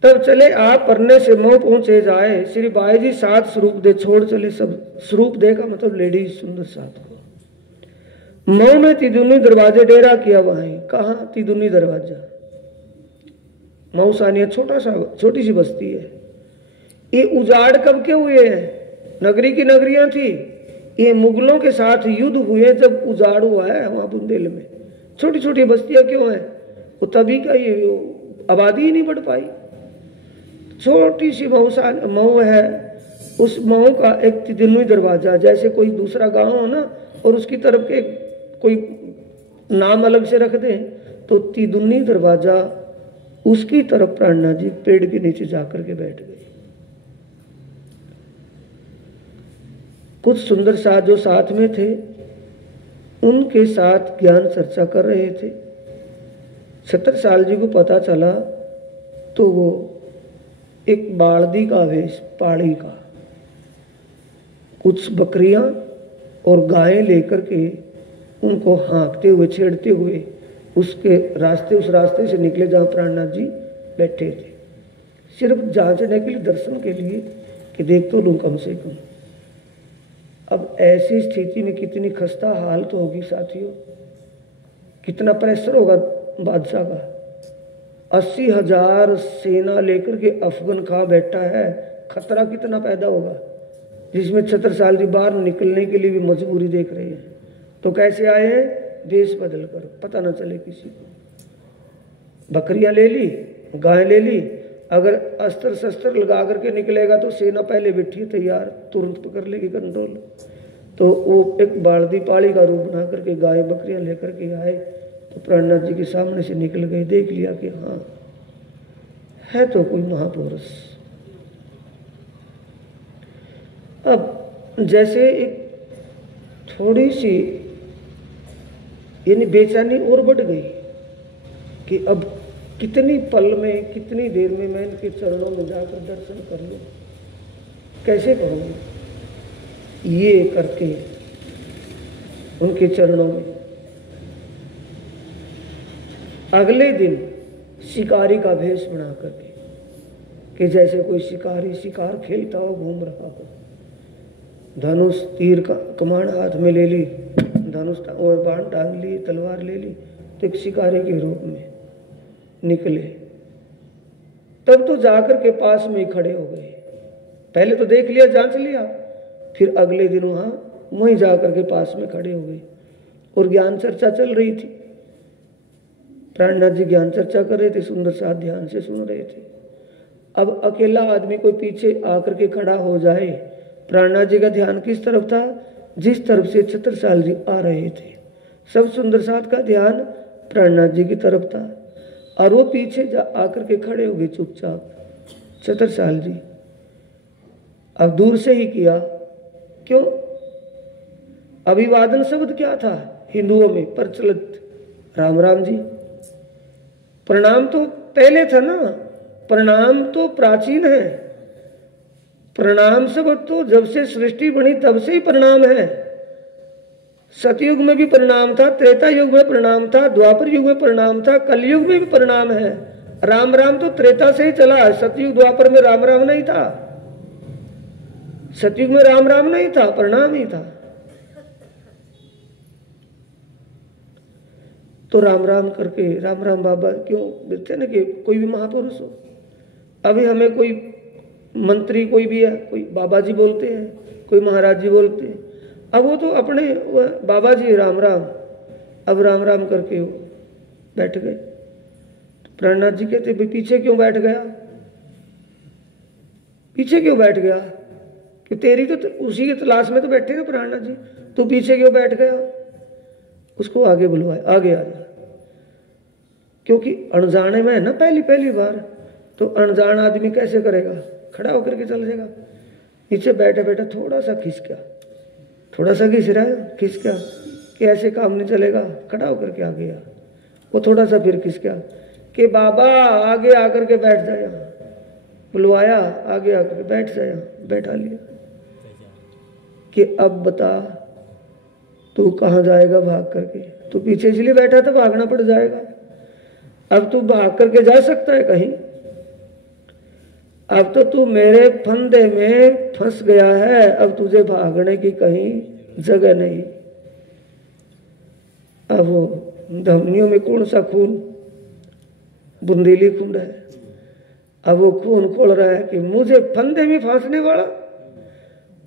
तब चले आप परने से मऊ पहुंचे जाए, श्री बाई जी साथ स्वरूप दे छोड़ चले सब। स्वरूप दे का मतलब लेडीज सुंदर साथ को। मऊ में तिदुनी दरवाजे डेरा किया, वहां कहा तिदुनी दरवाजा। मऊ सानिया छोटी सी बस्ती है। ये उजाड़ कब के हुए हैं? नगरी की नगरियां थी, ये मुगलों के साथ युद्ध हुए जब उजाड़ हुआ है वहां बुंदेल में। छोटी छोटी बस्तियां क्यों है? वो तभी का ये आबादी ही नहीं बढ़ पाई। छोटी सी मऊ है, उस मऊ का एक तिदुनी दरवाजा, जैसे कोई दूसरा गांव हो ना और उसकी तरफ के कोई नाम अलग से रख दें, तो तिदुनी दरवाजा उसकी तरफ प्राणनाथ जी पेड़ के नीचे जाकर के बैठ गए। कुछ सुंदर साथ जो साथ में थे उनके साथ ज्ञान चर्चा कर रहे थे। 70 जी को पता चला तो वो एक बालदी का वेश, पाड़ी का, कुछ बकरियां और गायें लेकर के उनको हाँकते हुए छेड़ते हुए उस रास्ते से निकले जहां प्राणनाथ जी बैठे थे, सिर्फ जांचने के लिए, दर्शन के लिए कि देख तो लूं कम से कम। अब ऐसी स्थिति में कितनी खस्ता हालत होगी साथियों, कितना प्रेशर होगा बादशाह का। 80,000 सेना लेकर के अफगन खा बैठा है, खतरा कितना पैदा होगा, जिसमें 76 जी बाहर निकलने के लिए भी मजबूरी देख रहे हैं। तो कैसे आए हैं? देश बदल कर, पता ना चले किसी को। बकरियां ले ली, गाय ले ली, अगर अस्त्र शस्त्र लगा करके निकलेगा तो सेना पहले बैठी तैयार, तुरंत पकड़ लेगी कंट्रोल। तो वो एक बालदी पाड़ी का रूप बना करके गाय बकरियां लेकर के आए, तो प्राणनाथ जी के सामने से निकल गए। देख लिया कि हाँ है तो कोई महापुरुष। अब जैसे एक थोड़ी सी यानी बेचैनी और बढ़ गई कि अब कितनी पल में, कितनी देर में मैं इनके चरणों में जाकर दर्शन कर लूं, कैसे करूंगी? ये करके उनके चरणों में अगले दिन शिकारी का भेष बना करके, कि जैसे कोई शिकारी शिकार खेलता हो, घूम रहा हो, धनुष तीर का कमान हाथ में ले ली, धनुष और बाण टांग ली, तलवार ले ली, तो एक शिकारी के रूप में निकले। तब तो जाकर के पास में ही खड़े हो गए। पहले तो देख लिया, जांच लिया, फिर अगले दिन वहीं जाकर के पास में खड़े हो गए और ज्ञान चर्चा चल रही थी। प्राणनाथ जी ज्ञान चर्चा कर रहे थे, सुंदर साथ ध्यान से सुन रहे थे। अब अकेला आदमी कोई पीछे आकर के खड़ा हो जाए, प्राणनाथ जी का ध्यान किस तरफ था? जिस तरफ से छत्रसाल जी आ रहे थे। सब सुंदर साथ का ध्यान प्राणनाथ जी की तरफ था और वो पीछे आकर के खड़े हो गए चुपचाप। छत्रसाल जी अब दूर से ही किया। क्यों? अभिवादन शब्द क्या था हिंदुओं में प्रचलित? राम राम जी। प्रणाम तो पहले था ना, प्रणाम तो प्राचीन है। प्रणाम शब्द तो जब से सृष्टि बनी तब से ही प्रणाम है। सतयुग में भी प्रणाम था, त्रेता युग में प्रणाम था, द्वापर युग में प्रणाम था, कलयुग में भी प्रणाम है। राम राम तो त्रेता से ही चला है। सतयुग द्वापर में राम राम नहीं था, सतयुग में राम राम नहीं था, प्रणाम ही था। तो राम राम करके राम राम बाबा क्यों बोलते ना कि कोई भी महापुरुष हो। अभी हमें कोई मंत्री कोई भी है, कोई बाबा जी बोलते हैं, कोई महाराज जी बोलते हैं। अब वो तो अपने बाबा जी राम राम, अब राम राम करके वो बैठ गए। प्राणनाथ जी कहते पीछे क्यों बैठ गया? पीछे क्यों बैठ गया? कि तेरी तो उसी की तलाश में तो बैठे ना प्राणनाथ जी, तू पीछे क्यों बैठ गया? उसको आगे बुलवाए, आगे आ जा। क्योंकि अनजाने में है ना, पहली पहली बार, तो अनजान आदमी कैसे करेगा? खड़ा होकर के चल जाएगा। नीचे बैठा बैठा थोड़ा सा खिसका, थोड़ा सा घिस रहा है, खिसका कि ऐसे काम नहीं चलेगा, खड़ा होकर के आ गया। वो थोड़ा सा फिर खिसका कि बाबा आगे आकर के बैठ जाए, बुलवाया, आगे आकर के बैठ जाए, बैठा लिया। कि अब बता तू कहाँ जाएगा भाग करके? तू पीछे इसलिए बैठा था, भागना पड़ जाएगा। अब तू भाग करके जा सकता है कहीं? अब तो तू मेरे फंदे में फंस गया है, अब तुझे भागने की कहीं जगह नहीं। अब वो धमनियों में कौन सा खून? बुंदेली खून है। अब वो खून खोल रहा है कि मुझे फंदे में फांसने वाला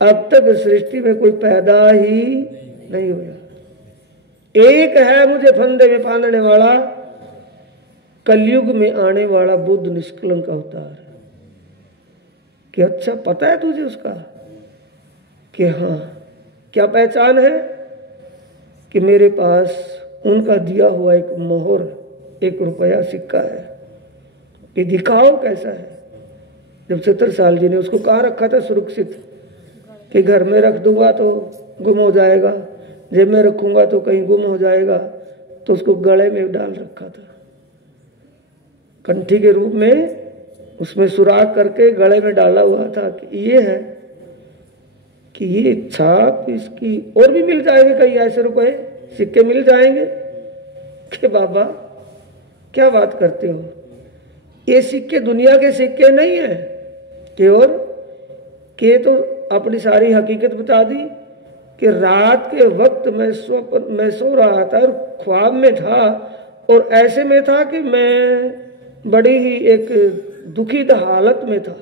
अब तक सृष्टि में कोई पैदा ही नहीं हुआ। एक है मुझे फंदे में फांदने वाला, कलयुग में आने वाला बुद्ध निष्कलंक अवतार। कि अच्छा पता है तुझे उसका? कि हाँ। क्या पहचान है? कि मेरे पास उनका दिया हुआ एक मोहर, 1 रुपया सिक्का है, कि दिखाओ कैसा है। जब 70 साल जी ने उसको कहाँ रखा था सुरक्षित, कि घर में रख दूंगा तो गुम हो जाएगा, जेब में रखूंगा तो कहीं गुम हो जाएगा, तो उसको गले में डाल रखा था, कंठी के रूप में उसमें सुराख करके गले में डाला हुआ था। कि ये है कि ये छाप इसकी और भी मिल जाएंगे, कई ऐसे रुपए सिक्के मिल जाएंगे। कि बाबा क्या बात करते हो? ये सिक्के दुनिया के सिक्के नहीं है, केवल के तो अपनी सारी हकीकत बता दी। कि रात के वक्त मैं सो रहा था और ख्वाब में था, और ऐसे में था कि मैं बड़ी ही एक दुखी हालत में था।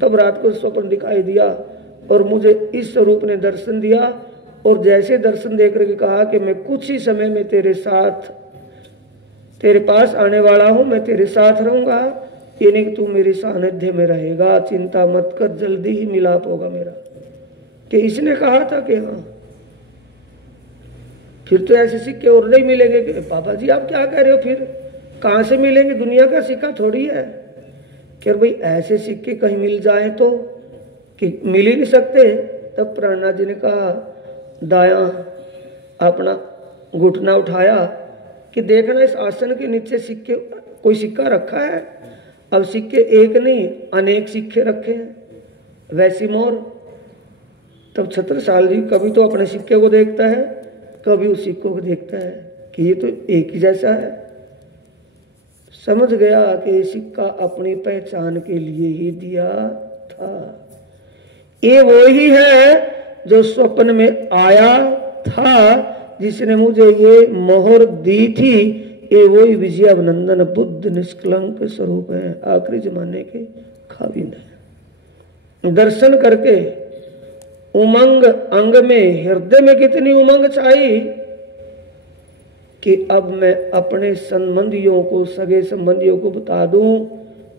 तब रात को स्वप्न दिखाई दिया और मुझे इस स्वरूप ने दर्शन दिया, और जैसे दर्शन देकर के कहा कि मैं कुछ ही समय में तेरे साथ, तेरे पास आने वाला हूं, मैं तेरे साथ रहूंगा, ये नहीं कि तू मेरे सानिध्य में रहेगा, चिंता मत कर, जल्दी ही मिलाप होगा मेरा। कि इसने कहा था कि हाँ। फिर तो ऐसे सिक्के और नहीं मिलेंगे। कि पापा जी आप क्या कह रहे हो? फिर कहां से मिलेंगे? दुनिया का सिक्का थोड़ी है। कि भाई ऐसे सिक्के कहीं मिल जाए तो, कि मिल ही नहीं सकते। तब प्राणनाथ जी ने कहा, दाया अपना घुटना उठाया कि देखना इस आसन के नीचे सिक्के, कोई सिक्का रखा है। अब सिक्के एक नहीं अनेक सिक्के रखे हैं, वैसी मोर। तब 70 साल जी कभी तो अपने सिक्के को देखता है, कभी उस सिक्कों को देखता है कि ये तो एक ही जैसा है। समझ गया कि सिक्का अपनी पहचान के लिए ही दिया था। ये वो ही है जो स्वप्न में आया था, जिसने मुझे ये मोहर दी थी, ये वही विजयानंदन बुद्ध निष्कलंक स्वरूप है, आखिरी जमाने के खाविंद है। दर्शन करके उमंग अंग में, हृदय में कितनी उमंग छाई कि अब मैं अपने संबंधियों को, सगे संबंधियों को बता दूं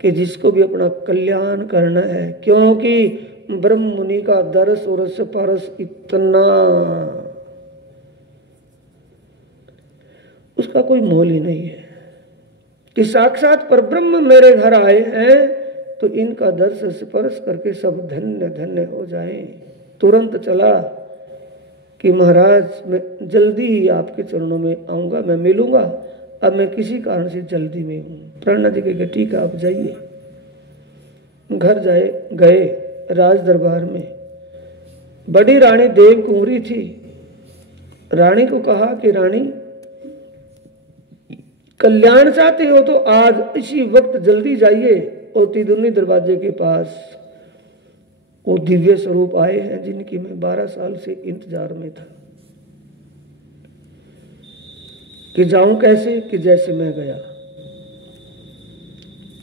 कि जिसको भी अपना कल्याण करना है, क्योंकि ब्रह्म मुनि का दर्श और स्पर्श इतना, उसका कोई मोल ही नहीं है कि साक्षात परब्रह्म मेरे घर आए हैं तो इनका दर्श स्पर्श करके सब धन्य धन्य हो जाए। तुरंत चला कि महाराज मैं जल्दी ही आपके चरणों में आऊंगा, मैं मिलूंगा, अब मैं किसी कारण से जल्दी में हूं। प्रणा जी कहे ठीक है आप जाइए। घर गए राज दरबार में। बड़ी रानी देव कुंवरी थी। रानी को कहा कि रानी कल्याण चाहते हो तो आज इसी वक्त जल्दी जाइए और तिदुनी दरवाजे के पास वो दिव्य स्वरूप आए हैं जिनकी मैं 12 साल से इंतजार में था कि जाऊं कैसे, कि जैसे मैं गया।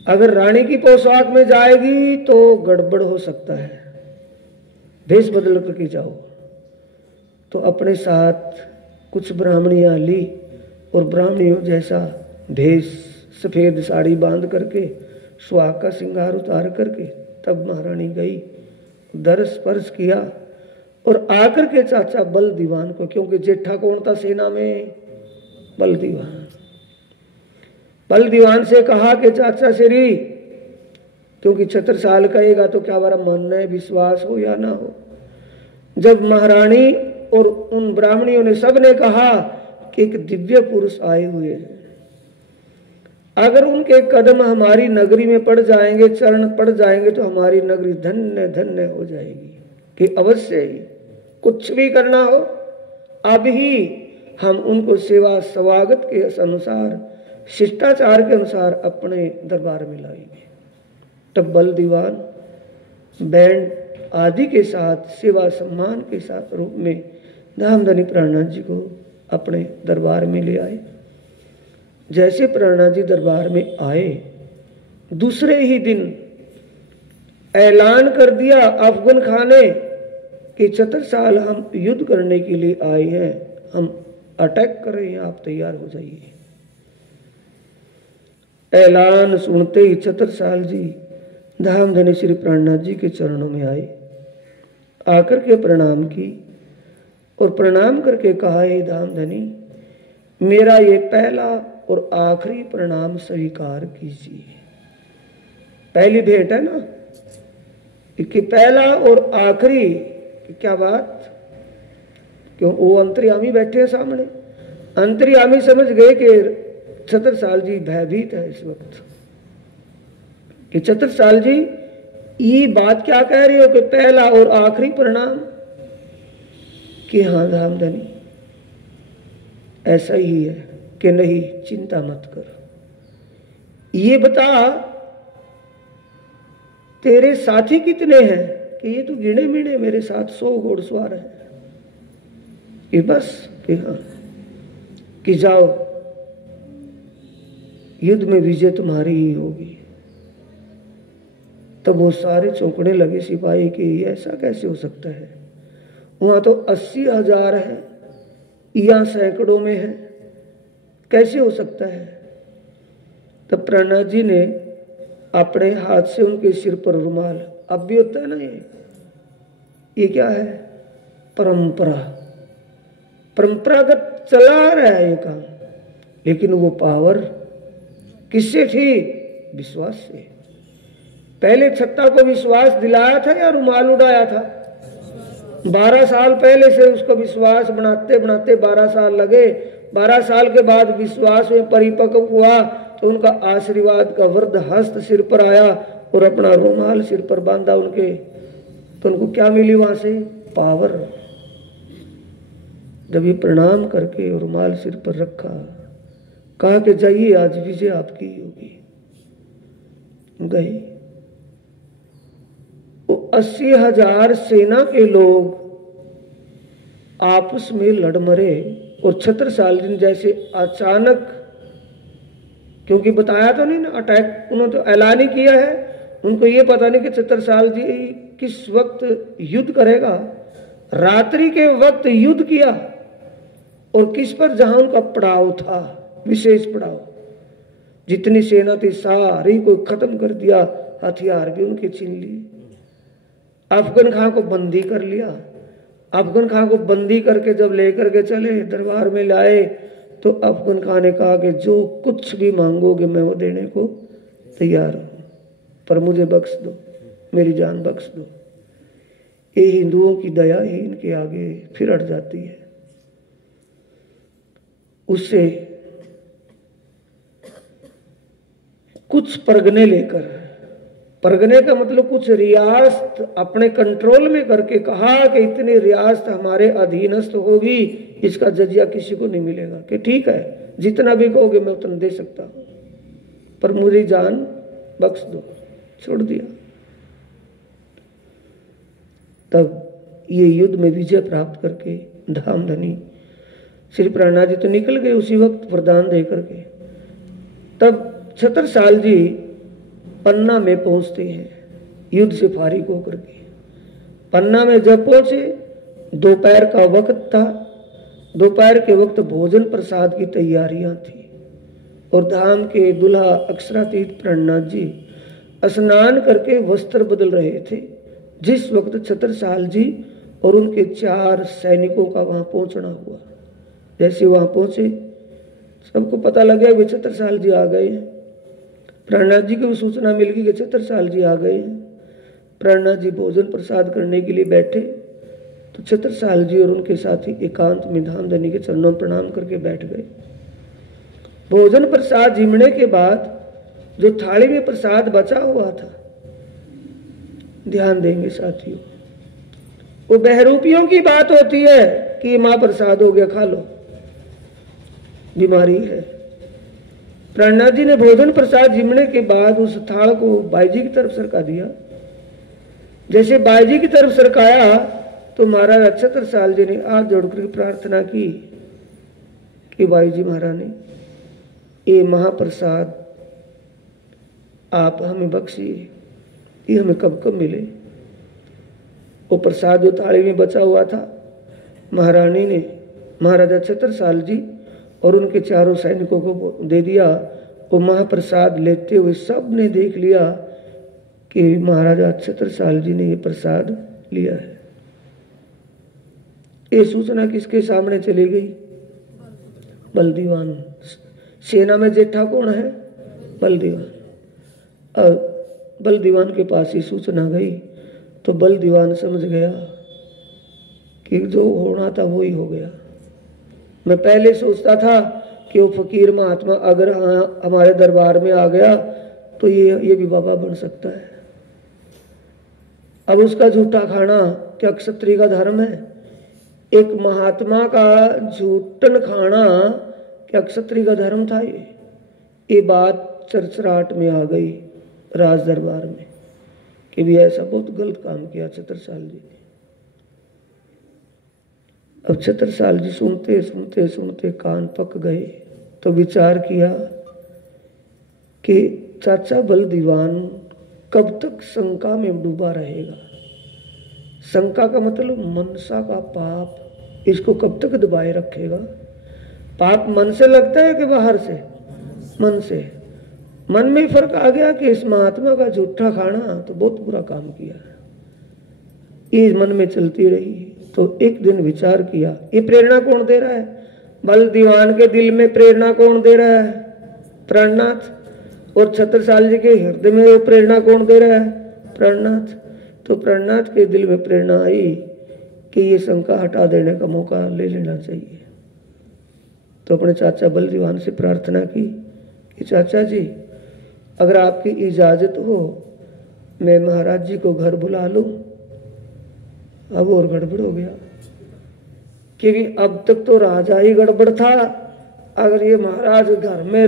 अगर रानी की पोशाक में जाएगी तो गड़बड़ हो सकता है, भेष बदल करके जाओ। तो अपने साथ कुछ ब्राह्मणियां ली और ब्राह्मणियों जैसा भेष, सफेद साड़ी बांध करके, सुहाग का श्रृंगार उतार करके तब महारानी गई, दर्श स्पर्श किया और आकर के चाचा बल दीवान को, क्योंकि जेठा कौन था सेना में, बल दीवान, बल दीवान से कहा कि चाचा श्री, क्योंकि 76 साल कहेगा तो क्या हमारा मानना है, विश्वास हो या ना हो। जब महारानी और उन ब्राह्मणियों ने सबने कहा कि एक दिव्य पुरुष आए हुए हैं, अगर उनके कदम हमारी नगरी में पड़ जाएंगे, चरण पड़ जाएंगे तो हमारी नगरी धन्य धन्य हो जाएगी, कि अवश्य ही कुछ भी करना हो अब ही हम उनको सेवा स्वागत के अनुसार, शिष्टाचार के अनुसार अपने दरबार में लाएंगे। तब बल दीवान बैंड आदि के साथ, सेवा सम्मान के साथ रूप में धामधनी प्राणनाथ जी को अपने दरबार में ले आए। जैसे प्राणनाथ जी दरबार में आए, दूसरे ही दिन ऐलान कर दिया अफगन खान ने कि 76 साल हम युद्ध करने के लिए आए हैं, हम अटैक कर रहे हैं, आप तैयार हो जाइए। ऐलान सुनते ही 76 साल जी धामधनी श्री प्राणनाथ जी के चरणों में आए, आकर के प्रणाम की और प्रणाम करके कहा, हे धामधनी, मेरा ये पहला और आखिरी प्रणाम स्वीकार कीजिए। पहली भेंट है ना, कि पहला और आखिरी, क्या बात, क्यों वो अंतर्यामी बैठे हैं सामने, अंतर्यामी समझ गए कि 76 साल जी भयभीत है इस वक्त, कि 76 साल जी ये बात क्या कह रही हो कि पहला और आखिरी प्रणाम, कि हाँ धामधनी ऐसा ही है, कि नहीं चिंता मत कर, ये बता तेरे साथी कितने हैं, कि ये तो गिने मिने मेरे साथ 100 घोड़सवार हैं, कि बस, कि हाँ, कि जाओ युद्ध में विजय तुम्हारी ही होगी। तब वो सारे चौंकने लगे सिपाही कि ऐसा कैसे हो सकता है, वहां तो 80,000 है, यहाँ सैकड़ों में है, कैसे हो सकता है। तब प्राणनाथ जी ने अपने हाथ से उनके सिर पर रुमाल, अब भी होता है ना ये क्या है, परंपरा, परंपरागत चला रहा है ये काम, लेकिन वो पावर किससे थी, विश्वास से। पहले छत्ता को विश्वास दिलाया था या रुमाल उड़ाया था, 12 साल पहले से उसको विश्वास बनाते बनाते 12 साल लगे। 12 साल के बाद विश्वास में परिपक्व हुआ तो उनका आशीर्वाद का वृद्ध हस्त सिर पर आया और अपना रुमाल सिर पर बांधा उनके, तो उनको क्या मिली वहां से, पावर। जब ये प्रणाम करके रुमाल सिर पर रखा, कहा कि जाइए आज विजय आपकी होगी। गए, वो 80,000 सेना के लोग आपस में लड़ मरे और छत्रसाल जी ने जैसे अचानक, क्योंकि बताया तो नहीं ना, अटैक उन्होंने तो ऐलान ही किया है, उनको ये पता नहीं कि छत्रसाल जी किस वक्त युद्ध करेगा। रात्रि के वक्त युद्ध किया और किस पर, जहां उनका पड़ाव था, विशेष पड़ाव, जितनी सेना थी सारी को खत्म कर दिया, हथियार भी उनके छीन लिए, अफगन खां को बंदी कर लिया। अफगन खां को बंदी करके जब लेकर के चले दरबार में लाए तो अफगन खां ने कहा कि जो कुछ भी मांगोगे मैं वो देने को तैयार हूं, पर मुझे बख्श दो, मेरी जान बख्श दो। ये हिंदुओं की दया ही इनके आगे फिर अट जाती है। उससे कुछ परगने लेकर, परगने का मतलब कुछ रियासत अपने कंट्रोल में करके कहा कि इतनी रियासत हमारे अधीनस्थ होगी, इसका जजिया किसी को नहीं मिलेगा, कि ठीक है जितना भी कहोगे मैं उतना दे सकता हूं, पर मुझे जान बख्श दो। छोड़ दिया। तब ये युद्ध में विजय प्राप्त करके धाम धनी श्री प्राणनाथ जी तो निकल गए उसी वक्त वरदान दे करके। तब छत्रसाल जी पन्ना में पहुंचते हैं युद्ध से फारिग होकर के। पन्ना में जब पहुंचे दोपहर का वक्त था। दोपहर के वक्त भोजन प्रसाद की तैयारियां थी और धाम के दूल्हा अक्षरातीत प्राणनाथ जी स्नान करके वस्त्र बदल रहे थे जिस वक्त छत्रसाल जी और उनके 4 सैनिकों का वहां पहुंचना हुआ। जैसे वहां पहुंचे सबको पता लग गया कि छत्रसाल जी आ गए हैं। प्राणनाथ जी को भी सूचना मिल गई कि छत्रसाल जी आ गए हैं। प्राणनाथ जी भोजन प्रसाद करने के लिए बैठे तो छत्रसाल जी और उनके साथी एकांत में धाम धनी के चरणों में प्रणाम करके बैठ गए। भोजन प्रसाद जिमने के बाद जो थाली में प्रसाद बचा हुआ था, ध्यान देंगे साथियों, वो बहरूपियों की बात होती है कि मां प्रसाद हो गया खा लो, बीमारी है। प्राणनाथ जी ने भोजन प्रसाद जिमने के बाद उस थाल को बाईजी की तरफ सरका दिया। जैसे बाईजी की तरफ सरकाया तो महाराज छत्रसाल जी ने हाथ जोड़कर प्रार्थना की कि बाईजी महारानी ये महाप्रसाद आप हमें बख्शिए, ये हमें कब कब मिले। वो प्रसाद जो थाली में बचा हुआ था महारानी ने महाराजा छत्रसाल जी और उनके 4 सैनिकों को दे दिया। वो महाप्रसाद लेते हुए सब ने देख लिया कि महाराजा छत्रसाल जी ने ये प्रसाद लिया है। ये सूचना किसके सामने चली गई? बल दीवान। सेना में जेठा कौन है? बल दीवान। और बल दीवान के पास ये सूचना गई तो बल दीवान समझ गया कि जो होना था वो ही हो गया। मैं पहले सोचता था कि वो फकीर महात्मा अगर हमारे दरबार में आ गया तो ये भी बाबा बन सकता है। अब उसका झूठा खाना क्या क्षत्रिय का धर्म है? एक महात्मा का झूठन खाना क्या क्षत्रिय का धर्म था? ये बात चरचराहट में आ गई राज दरबार में कि भी ऐसा बहुत गलत काम किया छत्रसाल जी ने। अब छत्रसाल जी सुनते सुनते सुनते कान पक गए तो विचार किया कि चाचा बल दीवान कब तक शंका में डूबा रहेगा। शंका का मतलब मनसा का पाप, इसको कब तक दबाए रखेगा। पाप मन से लगता है कि बाहर से? मन से। मन में फर्क आ गया कि इस महात्मा का झूठा खाना तो बहुत बुरा काम किया। ये मन में चलती रही तो एक दिन विचार किया, ये प्रेरणा कौन दे रहा है? बल दीवान के दिल में प्रेरणा कौन दे रहा है? प्राणनाथ। और छत्रसाल जी के हृदय में वो प्रेरणा कौन दे रहा है? प्राणनाथ। तो प्राणनाथ के दिल में प्रेरणा आई कि ये शंका हटा देने का मौका ले लेना चाहिए। तो अपने चाचा बल दीवान से प्रार्थना की कि चाचा जी अगर आपकी इजाजत हो मैं महाराज जी को घर बुला लूं। अब और गड़बड़ हो गया क्योंकि अब तक तो राजा ही गड़बड़ था, अगर ये महाराज घर में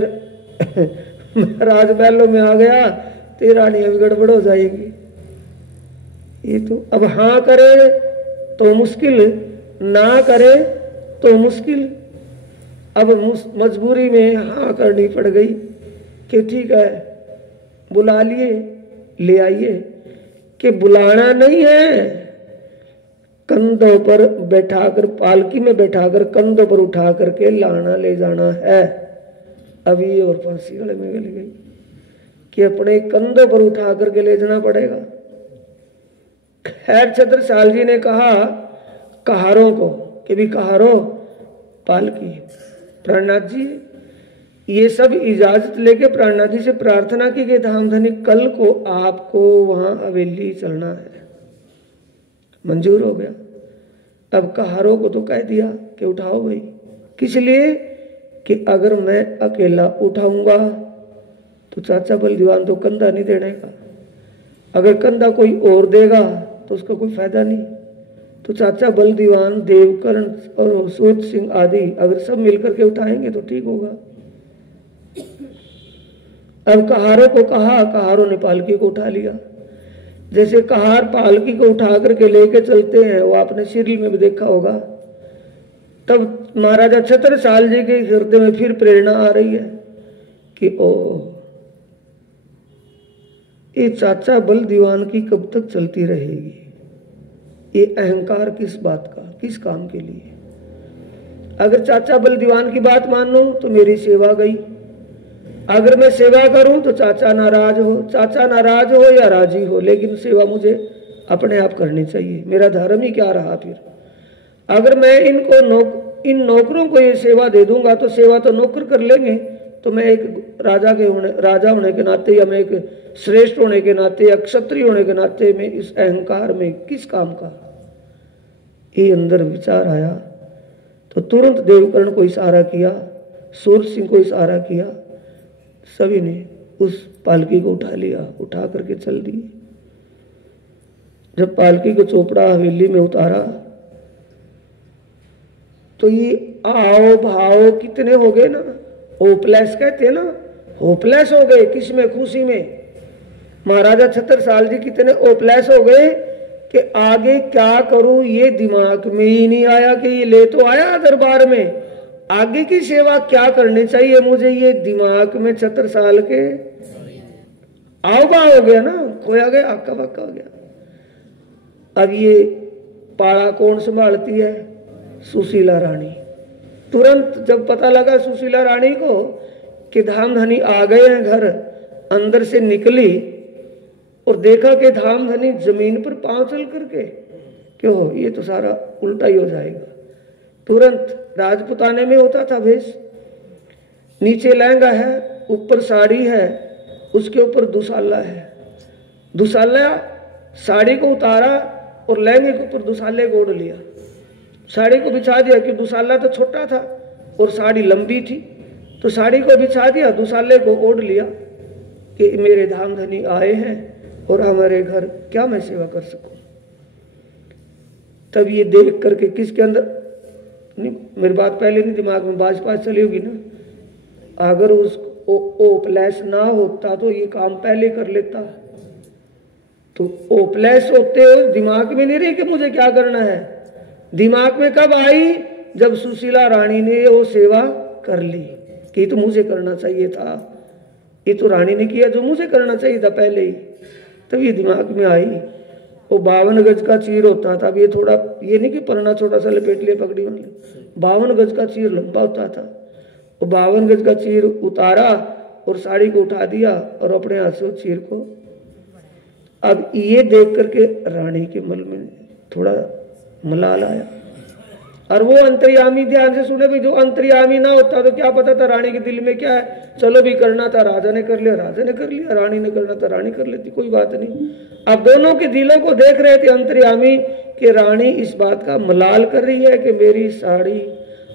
महाराज बैलों में आ गया तो रानियां भी गड़बड़ हो जाएगी। ये तो अब हाँ करे तो मुश्किल, ना करे तो मुश्किल। अब मजबूरी में हाँ करनी पड़ गई कि ठीक है बुला लिए, ले आइए। कि बुलाना नहीं है, कंधों पर बैठाकर, पालकी में बैठाकर कंधों पर उठा करके लाना ले जाना है। अब ये और फांसी गले में गल गई कि अपने कंधों पर उठा करके ले जाना पड़ेगा। खैर छत्रसाल जी ने कहा कहारों को कि भी कहारो पालकी, प्राणनाथ जी ये सब इजाजत लेके प्राणनाथ जी से प्रार्थना की कि धामधनी कल को आपको वहां हवेली चलना है। मंजूर हो गया। अब कहारों को तो कह दिया कि उठाओ भाई, किस लिए कि अगर मैं अकेला उठाऊंगा तो चाचा बल दीवान तो कंधा नहीं देने का, अगर कंधा कोई और देगा तो उसका कोई फायदा नहीं। तो चाचा बल दीवान, देवकर्ण और सूरज सिंह आदि अगर सब मिलकर के उठाएंगे तो ठीक होगा। अब कहारों को कहा, कहारों ने पालकी को उठा लिया। जैसे कहार पालकी को उठा करके लेके चलते हैं, वो आपने सीरियल में भी देखा होगा। तब महाराजा छत्रसाल जी के हृदय में फिर प्रेरणा आ रही है कि ओ ये चाचा बल दीवान की कब तक चलती रहेगी, ये अहंकार किस बात का, किस काम के लिए। अगर चाचा बल दीवान की बात मान लो तो मेरी सेवा गई, अगर मैं सेवा करूं तो चाचा नाराज हो, चाचा नाराज हो या राजी हो, लेकिन सेवा मुझे अपने आप करनी चाहिए। मेरा धर्म ही क्या रहा फिर। अगर मैं इन नौकरों को ये सेवा दे दूंगा तो सेवा तो नौकर कर लेंगे, तो मैं एक राजा होने के नाते या मैं एक श्रेष्ठ होने के नाते या क्षत्रिय होने के नाते में इस अहंकार में किस काम का। ये अंदर विचार आया तो तुरंत देवकर्ण को इशारा किया, सूरज सिंह को इशारा किया, सभी ने उस पालकी को उठा लिया, उठा करके चल दिए। जब पालकी को चोपड़ा हवेली में उतारा तो ये आओ भाव कितने हो गए ना, होपलेस कहते हैं ना, होपलेस हो गए। किसमें? खुशी में। महाराजा छत्रसाल जी कितने होपलेस हो गए कि आगे क्या करूं ये दिमाग में ही नहीं आया। कि ये ले तो आया दरबार में, आगे की सेवा क्या करनी चाहिए मुझे, ये दिमाग में छत्रसाल के आवगा हो गया ना, खोया गया, आका बाका हो गया। अब ये पाड़ा कौन संभालती है? सुशीला रानी। तुरंत जब पता लगा सुशीला रानी को कि धामधनी आ गए हैं घर, अंदर से निकली और देखा कि धामधनी जमीन पर पांव चल करके, क्यों ये तो सारा उल्टा ही हो जाएगा। तुरंत राजपुताने में होता था भेष, नीचे लहंगा है, ऊपर साड़ी है, उसके ऊपर दुसाला है। दुसाला साड़ी को उतारा और लहंगे के ऊपर दुसाले को ओढ़ लिया। साड़ी को बिछा दिया कि दुसाला तो छोटा था और साड़ी लंबी थी, तो साड़ी को बिछा दिया, दुसाले को ओढ़ लिया कि मेरे धामधनी आए हैं और हमारे घर, क्या मैं सेवा कर सकूं। तब ये देख करके किसके अंदर नहीं, मेरी बात पहले नहीं दिमाग में बाज पास चली होगी ना, अगर उसको ओपलेस ना होता तो ये काम पहले कर लेता। तो ओपलेस होते हो दिमाग में नहीं रही कि मुझे क्या करना है। दिमाग में कब आई? जब सुशीला रानी ने वो सेवा कर ली कि तो मुझे करना चाहिए था, ये तो रानी ने किया जो मुझे करना चाहिए था पहले ही। तब ये दिमाग में आई। वो 52 गज का चीर होता था। अब ये थोड़ा, ये नहीं कि परना छोटा सा लपेट लिया पगड़ी में, 52 गज का चीर लंबा होता था। वो 52 गज का चीर उतारा और साड़ी को उठा दिया और अपने हाथ से चीर को, अब ये देख करके रानी के मन में थोड़ा मलाल आया। और वो अंतर्यामी ध्यान से सुने भी, जो अंतर्यामी ना होता तो क्या पता था रानी के दिल में क्या है। चलो भी करना था राजा ने कर लिया, राजा ने कर लिया, रानी ने करना था रानी कर लेती, कोई बात नहीं। अब दोनों के दिलों को देख रहे थे अंतर्यामी कि रानी इस बात का मलाल कर रही है कि मेरी साड़ी,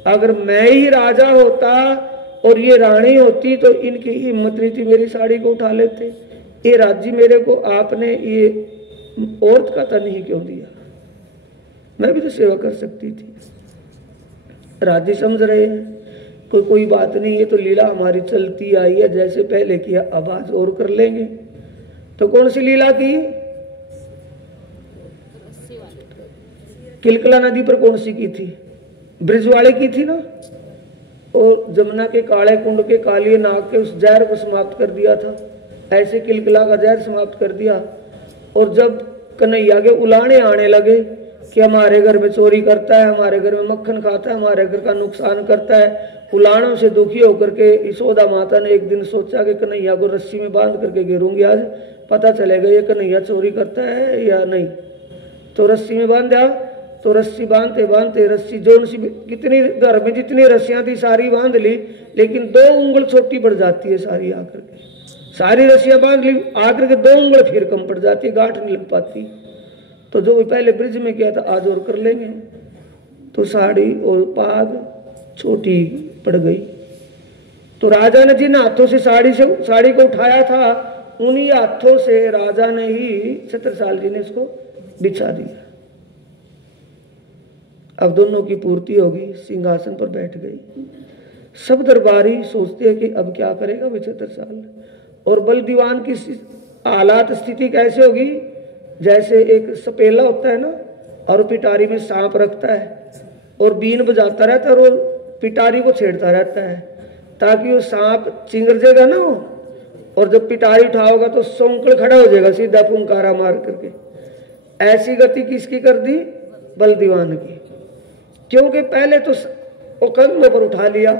अगर मैं ही राजा होता और ये रानी होती तो इनकी हिम्मत नहीं थी मेरी साड़ी को उठा लेते। ये राज्य मेरे को आपने ये औरत का तन ही क्यों दिया, मैं भी तो सेवा कर सकती थी। राज्य समझ रहे हैं कोई बात नहीं, ये तो लीला हमारी चलती आई है, जैसे पहले किया अब आज और कर लेंगे। तो कौन सी लीला की? किलकला नदी पर कौन सी की थी? ब्रिजवाड़े की थी ना। और जमुना के काले कुंड के कालिए नाग के उस जहर को समाप्त कर दिया था। ऐसे किलकिला का जहर समाप्त कर दिया। और जब कन्हैया के उलाने आने लगे कि हमारे घर में चोरी करता है, हमारे घर में मक्खन खाता है, हमारे घर का नुकसान करता है, उलानों से दुखी होकर के यशोदा माता ने एक दिन सोचा कि कन्हैया को रस्सी में बांध करके गिरूंगी, आज पता चलेगा ये कन्हैया चोरी करता है या नहीं। तो रस्सी में बांधा। तो रस्सी बांधते बांधते रस्सी जोन सी कितनी घर में जितनी रस्सियां थी सारी बांध ली, लेकिन 2 उंगल छोटी पड़ जाती है सारी आकर के। सारी रस्सियां बांध ली, आकर के 2 उंगल फिर कम पड़ जाती है, गांठ नहीं लग पाती। तो जो पहले ब्रिज में किया था आज और कर लेंगे। तो साड़ी और पाग छोटी पड़ गई। तो राजा ने जिन हाथों से साड़ी को उठाया था, उन्हीं हाथों से राजा ने ही छत्रसाल जी ने इसको बिछा दिया। अब दोनों की पूर्ति होगी, सिंहासन पर बैठ गई। सब दरबारी सोचते हैं कि अब क्या करेगा वे छत्रसाल। और बल दीवान की हालात स्थिति कैसे होगी, जैसे एक सपेला होता है ना, और पिटारी में सांप रखता है और बीन बजाता रहता है और पिटारी को छेड़ता रहता है ताकि वो सांप चिंगर जाएगा ना वो, और जब पिटारी उठाओगा तो सौंकड़ खड़ा हो जाएगा सीधा फुंकारा मार करके। ऐसी गति किसकी कर दी, बल दीवान की। क्योंकि पहले तो वो कंधों पर उठा लिया,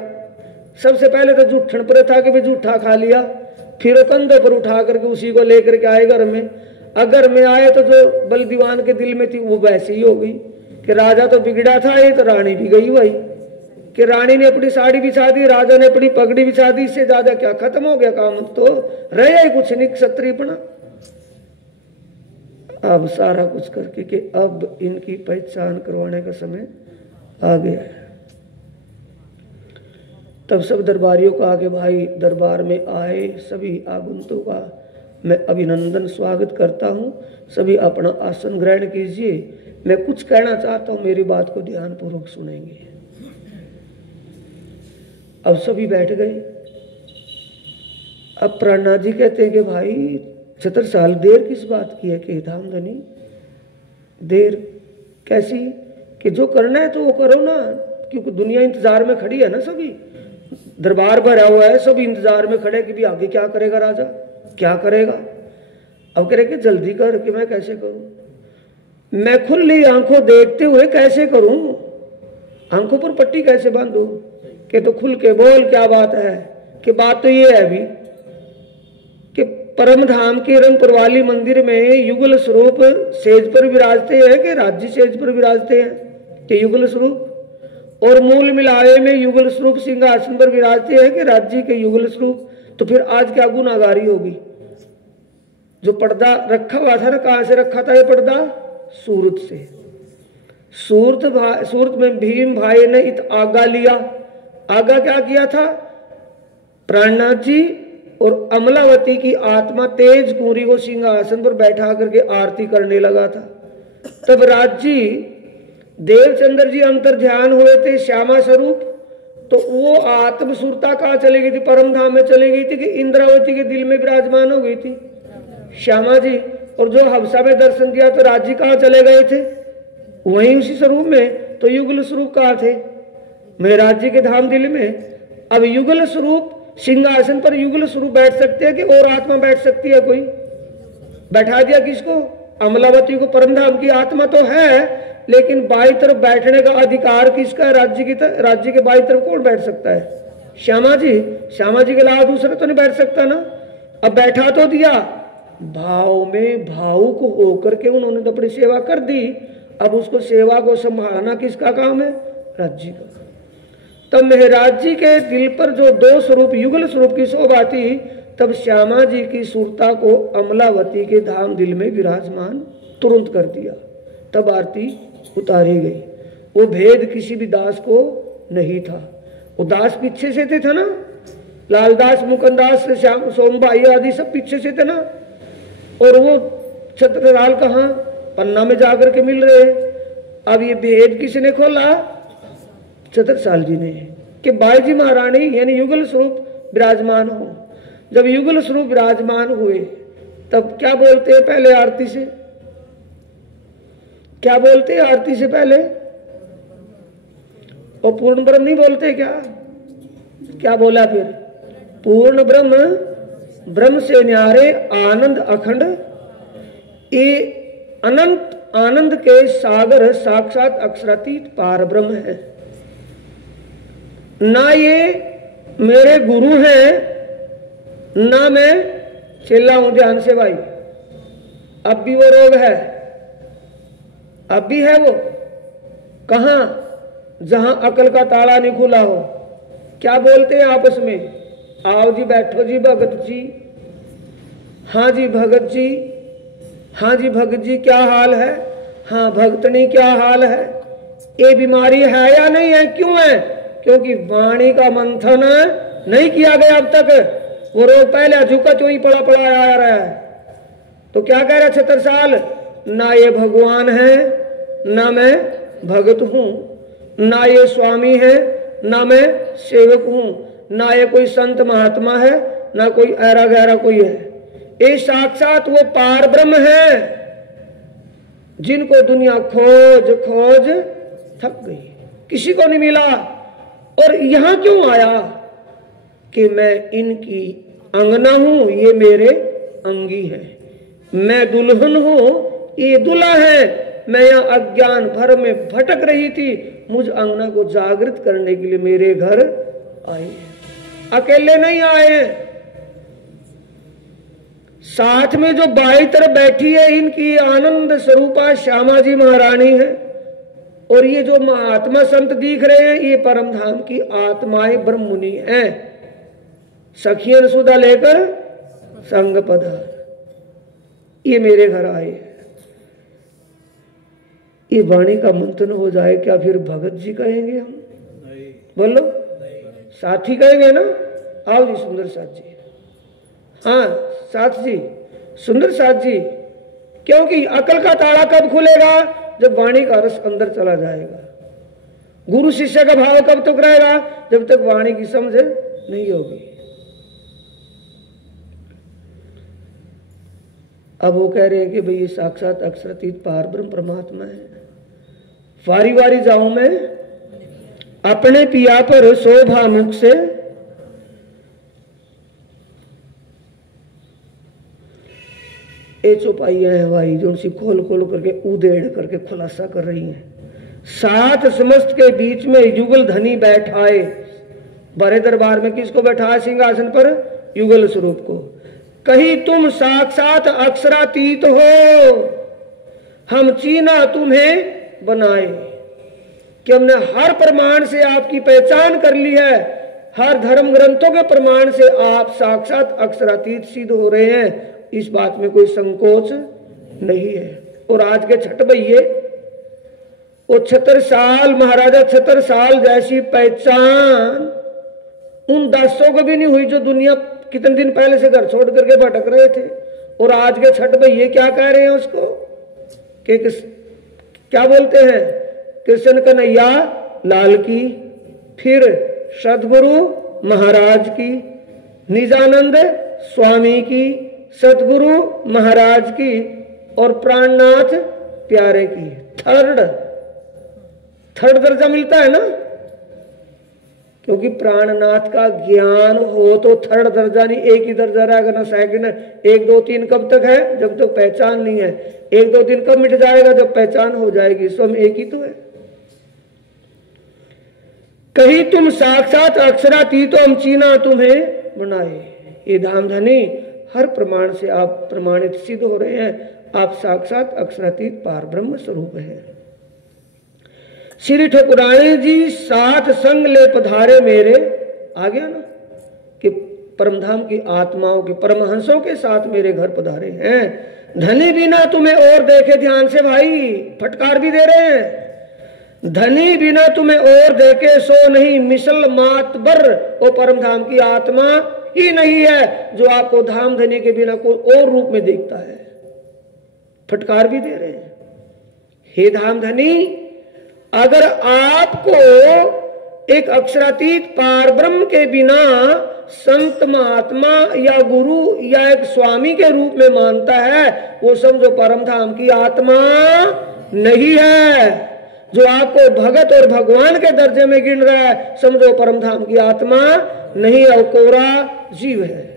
सबसे पहले तो जूठन पर था कि भी जूठा खा लिया, फिर वो कंधों पर उठा करके उसी को लेकर के आए घर में। अगर में आए तो जो बल दीवान के दिल में थी वो वैसी ही हो गई कि राजा तो बिगड़ा था, ये तो रानी भी गई वही, कि रानी ने अपनी साड़ी बिछा दी, राजा ने अपनी पगड़ी बिछा दी, इससे ज्यादा क्या, खत्म हो गया काम, तो रहे ही कुछ नहीं क्षत्रियपना। अब सारा कुछ करके कि अब इनकी पहचान करवाने का समय आ गया है। तब सब दरबारियों को आगे भाई दरबार में आए सभी आगंतुकों का मैं अभिनंदन स्वागत करता हूं, सभी अपना आसन ग्रहण कीजिए। मैं कुछ कहना चाहता हूं, मेरी बात को ध्यान पूर्वक सुनेंगे। अब सभी बैठ गए। अब प्राणनाथ जी कहते हैं कि भाई छत्रसाल देर किस बात की है कि धामधनी, देर कैसी कि जो करना है तो वो करो ना, क्योंकि दुनिया इंतजार में खड़ी है ना, सभी दरबार भरा हुआ है, सभी इंतजार में खड़े कि भी आगे क्या करेगा राजा, क्या करेगा। अब कह रहे कि जल्दी कर, कि मैं कैसे करूं, मैं खुली आंखों देखते हुए कैसे करूं, आंखों पर पट्टी कैसे बांधूं, कि तो खुल के बोल क्या बात है। कि बात तो ये है अभी कि परम धाम के रंगपुर वाली मंदिर में युगल स्वरूप सेज पर विराजते हैं कि राज्य सेज पर विराजते हैं, कि युगल स्वरूप, और मूल मिलावे में युगल स्वरूप सिंहासन पर विराजते हैं कि राज्य के युगल स्वरूप। तो फिर आज क्या गुनाहगारी होगी। जो पर्दा रखा हुआ था ना, कहां से रखा था ये पर्दा, सूरत से। सूरत में भीम भाई ने इत आगा लिया। आगा क्या किया था, प्राणनाथ जी और अमलावती की आत्मा तेज कुंवरी को सिंहासन पर बैठा करके आरती करने लगा था। तब राजी देवचंद्र जी अंतर ध्यान हुए थे श्यामा स्वरूप, तो वो आत्म सुरता कहाँ चली गई थी, परम धाम में चली गई थी कि इंद्रावती के दिल में विराजमान हो गई थी श्यामा जी। और जो हबसा में दर्शन दिया तो राजी कहाँ चले गए थे, वहीं उसी स्वरूप में। तो युगल स्वरूप कहाँ थे, महाराज जी के धाम दिल में। अब युगल स्वरूप सिंहासन पर युगल स्वरूप बैठ सकते हैं कि और आत्मा बैठ सकती है, कोई बैठा दिया किसको, अमलावती को। परमधाम की आत्मा तो है, लेकिन बाई तरफ बैठने का अधिकार किसका है, राज्य के बाई तरफ कौन बैठ सकता है, श्यामा जी। श्यामा जी के अलावा दूसरा तो नहीं बैठ सकता ना। अब बैठा तो दिया, भाव में भावुक होकर के उन्होंने तो अपनी सेवा कर दी। अब उसको सेवा को संभालना किसका काम है, राज्य का। तब महाराज जी के दिल पर जो 2 स्वरूप युगल स्वरूप की शोभा थी, तब श्यामा जी की सुरता को अमलावती के धाम दिल में विराजमान तुरंत कर दिया। तब आरती उतारी गई। वो भेद किसी भी दास को नहीं था। वो दास पीछे से थे था ना, लालदास, मुकुंदास, श्याम, सोमभाई आदि सब पीछे से थे ना। और वो छत्रसाल कहाँ, पन्ना में जाकर के मिल रहे। अब ये भेद किसने खोला, छत्रसाल जी ने, कि बाई जी महारानी यानी युगल स्वरूप विराजमान हो। जब युगल स्वरूप विराजमान हुए तब क्या बोलते हैं पहले आरती से, क्या बोलते हैं आरती से पहले, और पूर्ण ब्रह्म नहीं बोलते क्या, क्या बोला फिर? पूर्ण ब्रह्म, ब्रह्म से न्यारे आनंद अखंड, ये अनंत आनंद के सागर साक्षात अक्षरातीत पार ब्रह्म है। ना ये मेरे गुरु हैं, ना मैं चिल्ला हूं ध्यान से भाई। अब भी वो रोग है, अब भी है वो। कहां? जहां अकल का ताला नहीं खुला हो। क्या बोलते हैं आपस में? आओ जी, बैठो जी भगत जी। हाँ जी भगत जी, हाँ जी भगत जी, क्या हाल है? हाँ भगतनी, क्या हाल है? ये बीमारी है या नहीं है? क्यों है? क्योंकि वाणी का मंथन नहीं किया गया अब तक। वो रोग पहले झुका तो ही पड़ा पड़ा आ रहा है। तो क्या कह रहा 76 साल? ना ये भगवान है, ना मैं भगत हूं, ना ये स्वामी है, ना मैं सेवक हूं, ना ये कोई संत महात्मा है, ना कोई ऐरा गहरा कोई है। ये साक्षात वो पार ब्रह्म है जिनको दुनिया खोज खोज थक गई, किसी को नहीं मिला। और यहां क्यों आया? कि मैं इनकी अंगना हूं, ये मेरे अंगी है। मैं दुल्हन हूं, ये दूल्हा है। मैं यहां अज्ञान भर में भटक रही थी, मुझ अंगना को जागृत करने के लिए मेरे घर आए हैं। अकेले नहीं आए हैं, साथ में जो बाई तरफ बैठी है इनकी आनंद स्वरूपा श्यामा जी महारानी है। और ये जो महात्मा संत दिख रहे हैं ये परम धाम की आत्माएं ब्रह्म मुनि हैं। सखियन सुधा लेकर संग पधार, ये मेरे घर आए हैं। ये वाणी का मंथन हो जाए, क्या फिर भगत जी कहेंगे हम? बोलो, साथी कहेंगे ना? आओ जी सुंदर साथ जी। हाँ साथ जी, सुंदर साथ जी। क्योंकि अकल का ताला कब खुलेगा? जब वाणी का रस अंदर चला जाएगा। गुरु शिष्य का भाव कब तक रहेगा? जब तक वाणी की समझ नहीं होगी। अब वो कह रहे हैं कि भाई ये साक्षात अक्षरातीत पार ब्रह्म परमात्मा है। वारी वारी जाऊं मैं अपने पिया पर शोभा मुख से, ये चौपाइयां हैं भाई जो उनसी खोल खोल करके उदेड़ करके खुलासा कर रही हैं। सात समस्त के बीच में युगल धनी बैठाए। बड़े दरबार में किसको बैठाया सिंहासन पर? युगल स्वरूप को। कहीं तुम साक्षात अक्षरातीत हो, हम चीना तुम्हें बनाए। कि हमने हर प्रमाण से आपकी पहचान कर ली है, हर धर्म ग्रंथों के प्रमाण से आप साक्षात अक्षरातीत सिद्ध हो रहे हैं, इस बात में कोई संकोच नहीं है। और आज के छठ भैये वो 76 साल महाराजा 76 साल जैसी पहचान उन 10 को भी नहीं हुई जो दुनिया कितने दिन पहले से घर छोड़ करके भटक रहे थे। और आज के छठ भैये क्या कह रहे हैं उसको कि क्या बोलते हैं? कृष्ण कन्हैया लाल की, फिर सदगुरु महाराज की, निजानंद स्वामी की, सदगुरु महाराज की और प्राणनाथ प्यारे की। थर्ड दर्जा मिलता है ना, क्योंकि प्राणनाथ का ज्ञान हो तो थर्ड दर्जा नहीं, एक ही दर्जा रहेगा ना सेकंड। 1 2 3 कब तक है? जब तक पहचान नहीं है। 1 2 3 कब मिट जाएगा? जब पहचान हो जाएगी। स्वयं एक ही तो है। कहीं तुम साक्षात अक्षरातीत हम चीना तुम्हें बनाए। ये धाम धनी हर प्रमाण से आप प्रमाणित सिद्ध हो रहे हैं, आप साक्षात अक्षरातीत पार ब्रह्म स्वरूप है। श्री ठकुरानी जी साथ संग ले पधारे मेरे, आ गया ना कि परमधाम की आत्माओं के परमहंसों के साथ मेरे घर पधारे हैं। धनी बिना तुम्हें और देखे, ध्यान से भाई फटकार भी दे रहे हैं। धनी बिना तुम्हें और देखे सो नहीं मिसल मातबर, वो परमधाम की आत्मा ही नहीं है जो आपको धाम धनी के बिना कोई और रूप में देखता है। फटकार भी दे रहे हैं, हे धाम धनी, अगर आपको एक अक्षरातीत पार ब्रह्म के बिना संत महात्मा या गुरु या एक स्वामी के रूप में मानता है, वो समझो परम धाम की आत्मा नहीं है। जो आपको भगत और भगवान के दर्जे में गिन रहा है, समझो परम धाम की आत्मा नहीं है, कोरा जीव है।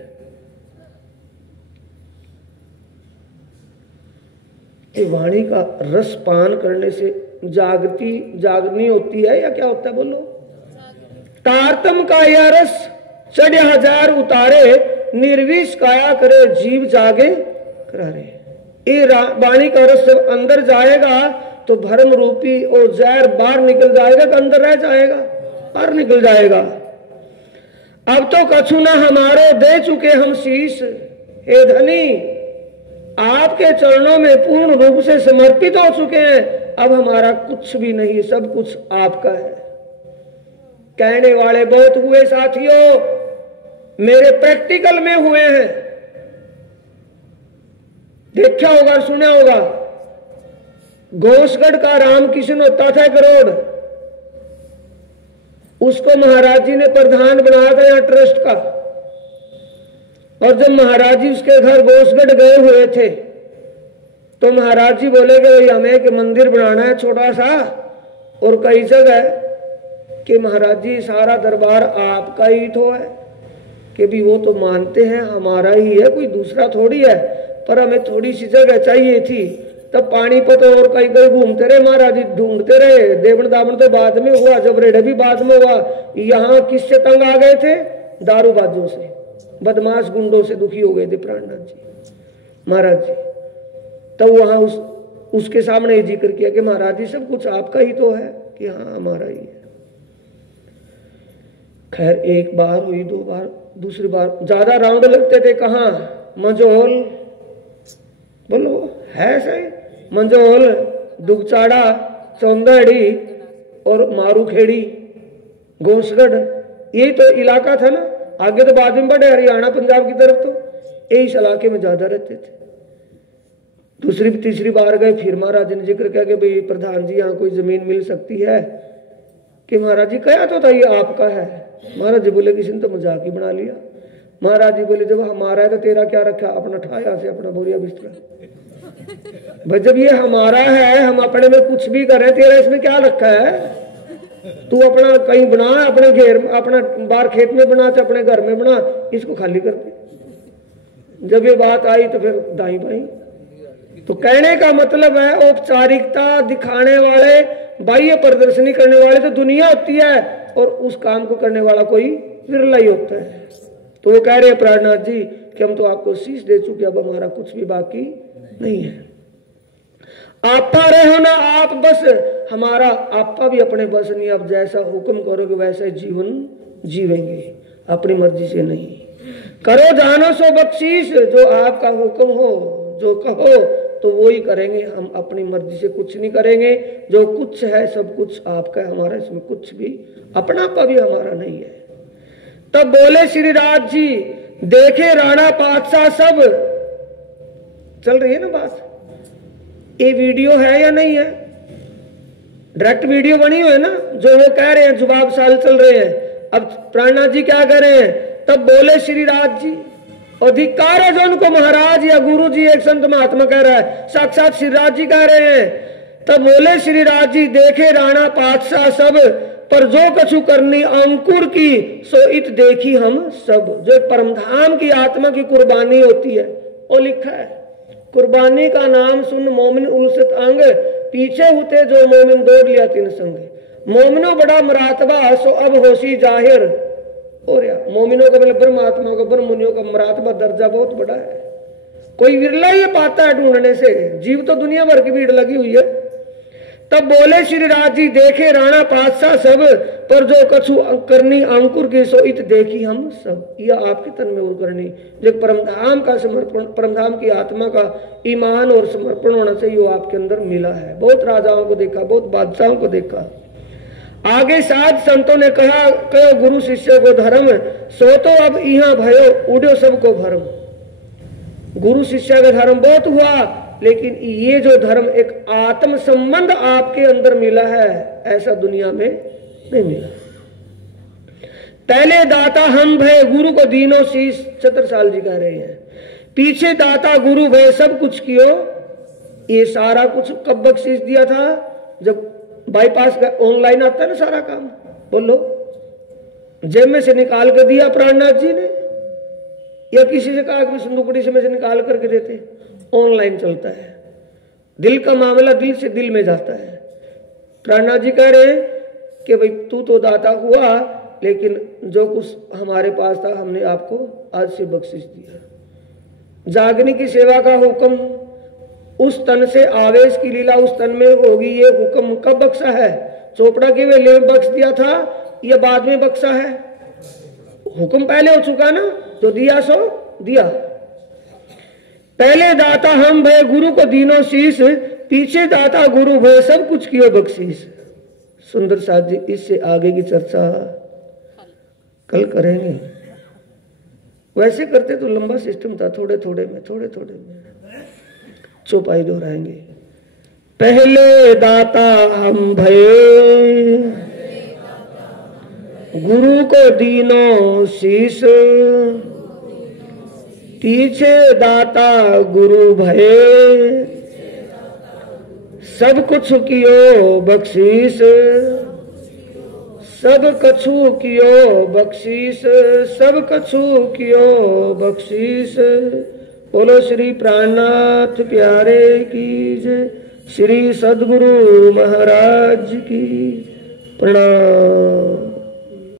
ये वाणी का रस पान करने से जागनी होती है या क्या होता है बोलो? तारतम का यह रस चढ़े हजार उतारे, निर्विष काया करे जीव जागे करारे। ये वाणी का रस जब अंदर जाएगा तो भरम रूपी और जहर बाहर निकल जाएगा कि अंदर रह जाएगा? बाहर निकल जाएगा। अब तो कछु ना हमारे दे चुके हम शीश, हे धनी आपके चरणों में पूर्ण रूप से समर्पित हो चुके हैं, अब हमारा कुछ भी नहीं, सब कुछ आपका है। कहने वाले बहुत हुए साथियों, मेरे प्रैक्टिकल में हुए हैं, देखा होगा सुना होगा। घोषगढ़ का रामकिशन होता था करोड़, उसको महाराज जी ने प्रधान बनाया था यहाँ ट्रस्ट का। और जब महाराज जी उसके घर घोषगढ़ गए हुए थे तो महाराज जी बोले कि हमें एक मंदिर बनाना है छोटा सा, और कई जगह कि महाराज जी सारा दरबार आपका ही तो है, कि भी वो तो मानते हैं हमारा ही है, कोई दूसरा थोड़ी है, पर हमें थोड़ी सी जगह चाहिए थी। तब पानीपत और कई कई घूमते रहे महाराज जी, ढूंढते रहे। देवन दावन तो बाद में हुआ, जब रेडे भी बाद में हुआ। यहाँ किससे तंग आ गए थे? दारूबाजों से, बदमाश गुंडों से दुखी हो गए थे प्राणनाथ जी महाराज जी। तब वहां उसके सामने जिक्र किया कि महाराज जी सब कुछ आपका ही तो है, कि हाँ हमारा ही है। खैर एक बार हुई, दो बार, दूसरी बार ज्यादा राउंड लगते थे। कहाँ? मंझोल, बोलो है सही, मंझोल, दुगचाड़ा, चौंदड़ी और मारूखेड़ी, घोषगढ़, यही तो इलाका था ना। आगे तो बाद में बढ़े हरियाणा पंजाब की तरफ, तो इस इलाके में ज्यादा रहते थे। दूसरी तीसरी बार गए, फिर महाराज ने जिक्र किया कि भाई प्रधान जी यहाँ कोई जमीन मिल सकती है? कि महाराज जी कहा तो था ये आपका है। महाराज जी बोले किसी ने तो मजाक ही बना लिया। महाराज जी बोले जब हमारा है तो तेरा क्या रखा? अपना ठा यहाँ से अपना बोरिया बिस्तर। भाई जब ये हमारा है, हम अपने में कुछ भी करें, तेरा इसमें क्या रखा है? तू अपना कहीं बना, अपने घेर, अपना बाहर खेत में बना, चाहे अपने घर में बना, इसको खाली कर दे। जब ये बात आई तो फिर दाई बाई। तो कहने का मतलब है औपचारिकता दिखाने वाले, बाह्य प्रदर्शनी करने वाले तो दुनिया होती है, और उस काम को करने वाला कोई विरला ही होता है। तो वो कह रहे हैं प्राणनाथ जी कि हम तो आपको शीश दे चुके, अब हमारा कुछ भी बाकी नहीं है। आपा रहो ना आप बस, हमारा आपा भी अपने बस नहीं। अब जैसा हुक्म करोगे वैसे जीवन जीवेंगे, अपनी मर्जी से नहीं। करो जानो सो बख्शीश, जो आपका हुक्म हो, जो कहो तो वो ही करेंगे, हम अपनी मर्जी से कुछ नहीं करेंगे। जो कुछ है सब कुछ आपका है, हमारा इसमें कुछ भी अपनापा भी हमारा नहीं है। तब बोले श्री राज जी, देखे राणा पातशाह सब। चल रही है ना बात? ये वीडियो है या नहीं है? डायरेक्ट वीडियो बनी हुई है ना, जो वो कह रहे हैं जवाब साल चल रहे हैं। अब प्राणनाथ जी क्या कर रहे हैं? तब बोले श्री राज जी, अधिकार है जो उनको महाराज या गुरु जी, एक संत महात्मा कह रहा है, साक्षात श्री राज जी कह रहे हैं। तब बोले श्री राज जी, देखे राणा पातशाह सब, पर जो कछु करनी अंकुर की, सो इत देखी हम सब। जो परमधाम की आत्मा की कुर्बानी होती है, वो लिखा है, कुर्बानी का नाम सुन मोमिन उलसत अंग, पीछे होते जो मोमिन दौड़ लिया तीन संग। मोमिनो बड़ा मरातबा, सो अब होशी जाहिर। और मोमिनों का मतलब ब्रह्म आत्मा का, ब्रह्म मुनियों का मरातबा दर्जा बहुत बड़ा है, कोई विरला ही पाता है ढूंढने से। जीव तो दुनिया भर की भीड़ लगी हुई है। तब बोले श्री राज जी, देखे राणा पातशाह सब, पर जो कछु करनी अंकुर की, सो इत देखी हम सब। यह आपके तन में वो करनी, जो परमधाम का समर्पण, परमधाम की आत्मा का ईमान और समर्पण होना चाहिए, वो आपके अंदर मिला है। बहुत राजाओं को देखा, बहुत बादशाहों को देखा। आगे साध संतों ने कहा, कहो गुरु शिष्य को धर्म, सो तो अब यहाँ भयो उड़ो सबको भरम। गुरु शिष्य का धर्म बहुत हुआ, लेकिन ये जो धर्म एक आत्म संबंध आपके अंदर मिला है, ऐसा दुनिया में नहीं मिला। पहले दाता हम भय गुरु को दीनो शीश, छत्रसाल जी कह रहे हैं। पीछे दाता गुरु भय सब कुछ कियो। ये सारा कुछ कब बख्शीश दिया था? जब बाईपास का ऑनलाइन आता है ना सारा काम, बोलो जेब में से निकाल कर दिया प्राणनाथ जी ने, या किसी से कहा कि संदूकड़ी से में से निकाल करके देते, ऑनलाइन चलता है। दिल का मामला दिल से दिल में जाता है। प्राणनाथ जी कह रहे हैं कि भाई तू तो दाता हुआ, लेकिन जो कुछ हमारे पास था हमने आपको आज से बख्शिश दिया। जागने की सेवा का हुक्म उस तन से आवेश की लीला उस तन में होगी, ये हुक्म कब बख्शा है? चोपड़ा के वेले में बख्श दिया था या बाद में बख्शा है? हुक्म पहले हो चुका ना, जो दिया सो दिया। पहले दाता हम भय गुरु को दीनो शीश, पीछे दाता गुरु भय सब कुछ कियो बख्शीश। सुंदर साथ जी, इससे आगे की चर्चा कल करेंगे। वैसे करते तो लंबा सिस्टम था, थोड़े थोड़े में चौपाई दोहराएंगे। पहले दाता हम भये गुरु को दीनो शीश, पीछे दाता गुरु भये सब कुछ कियो बख्शीश, सब कछु कियो बख्शीश, सब कछु कियो बख्शीश। बोलो श्री प्राणनाथ प्यारे की जय, श्री सद्गुरु महाराज की प्रणाम।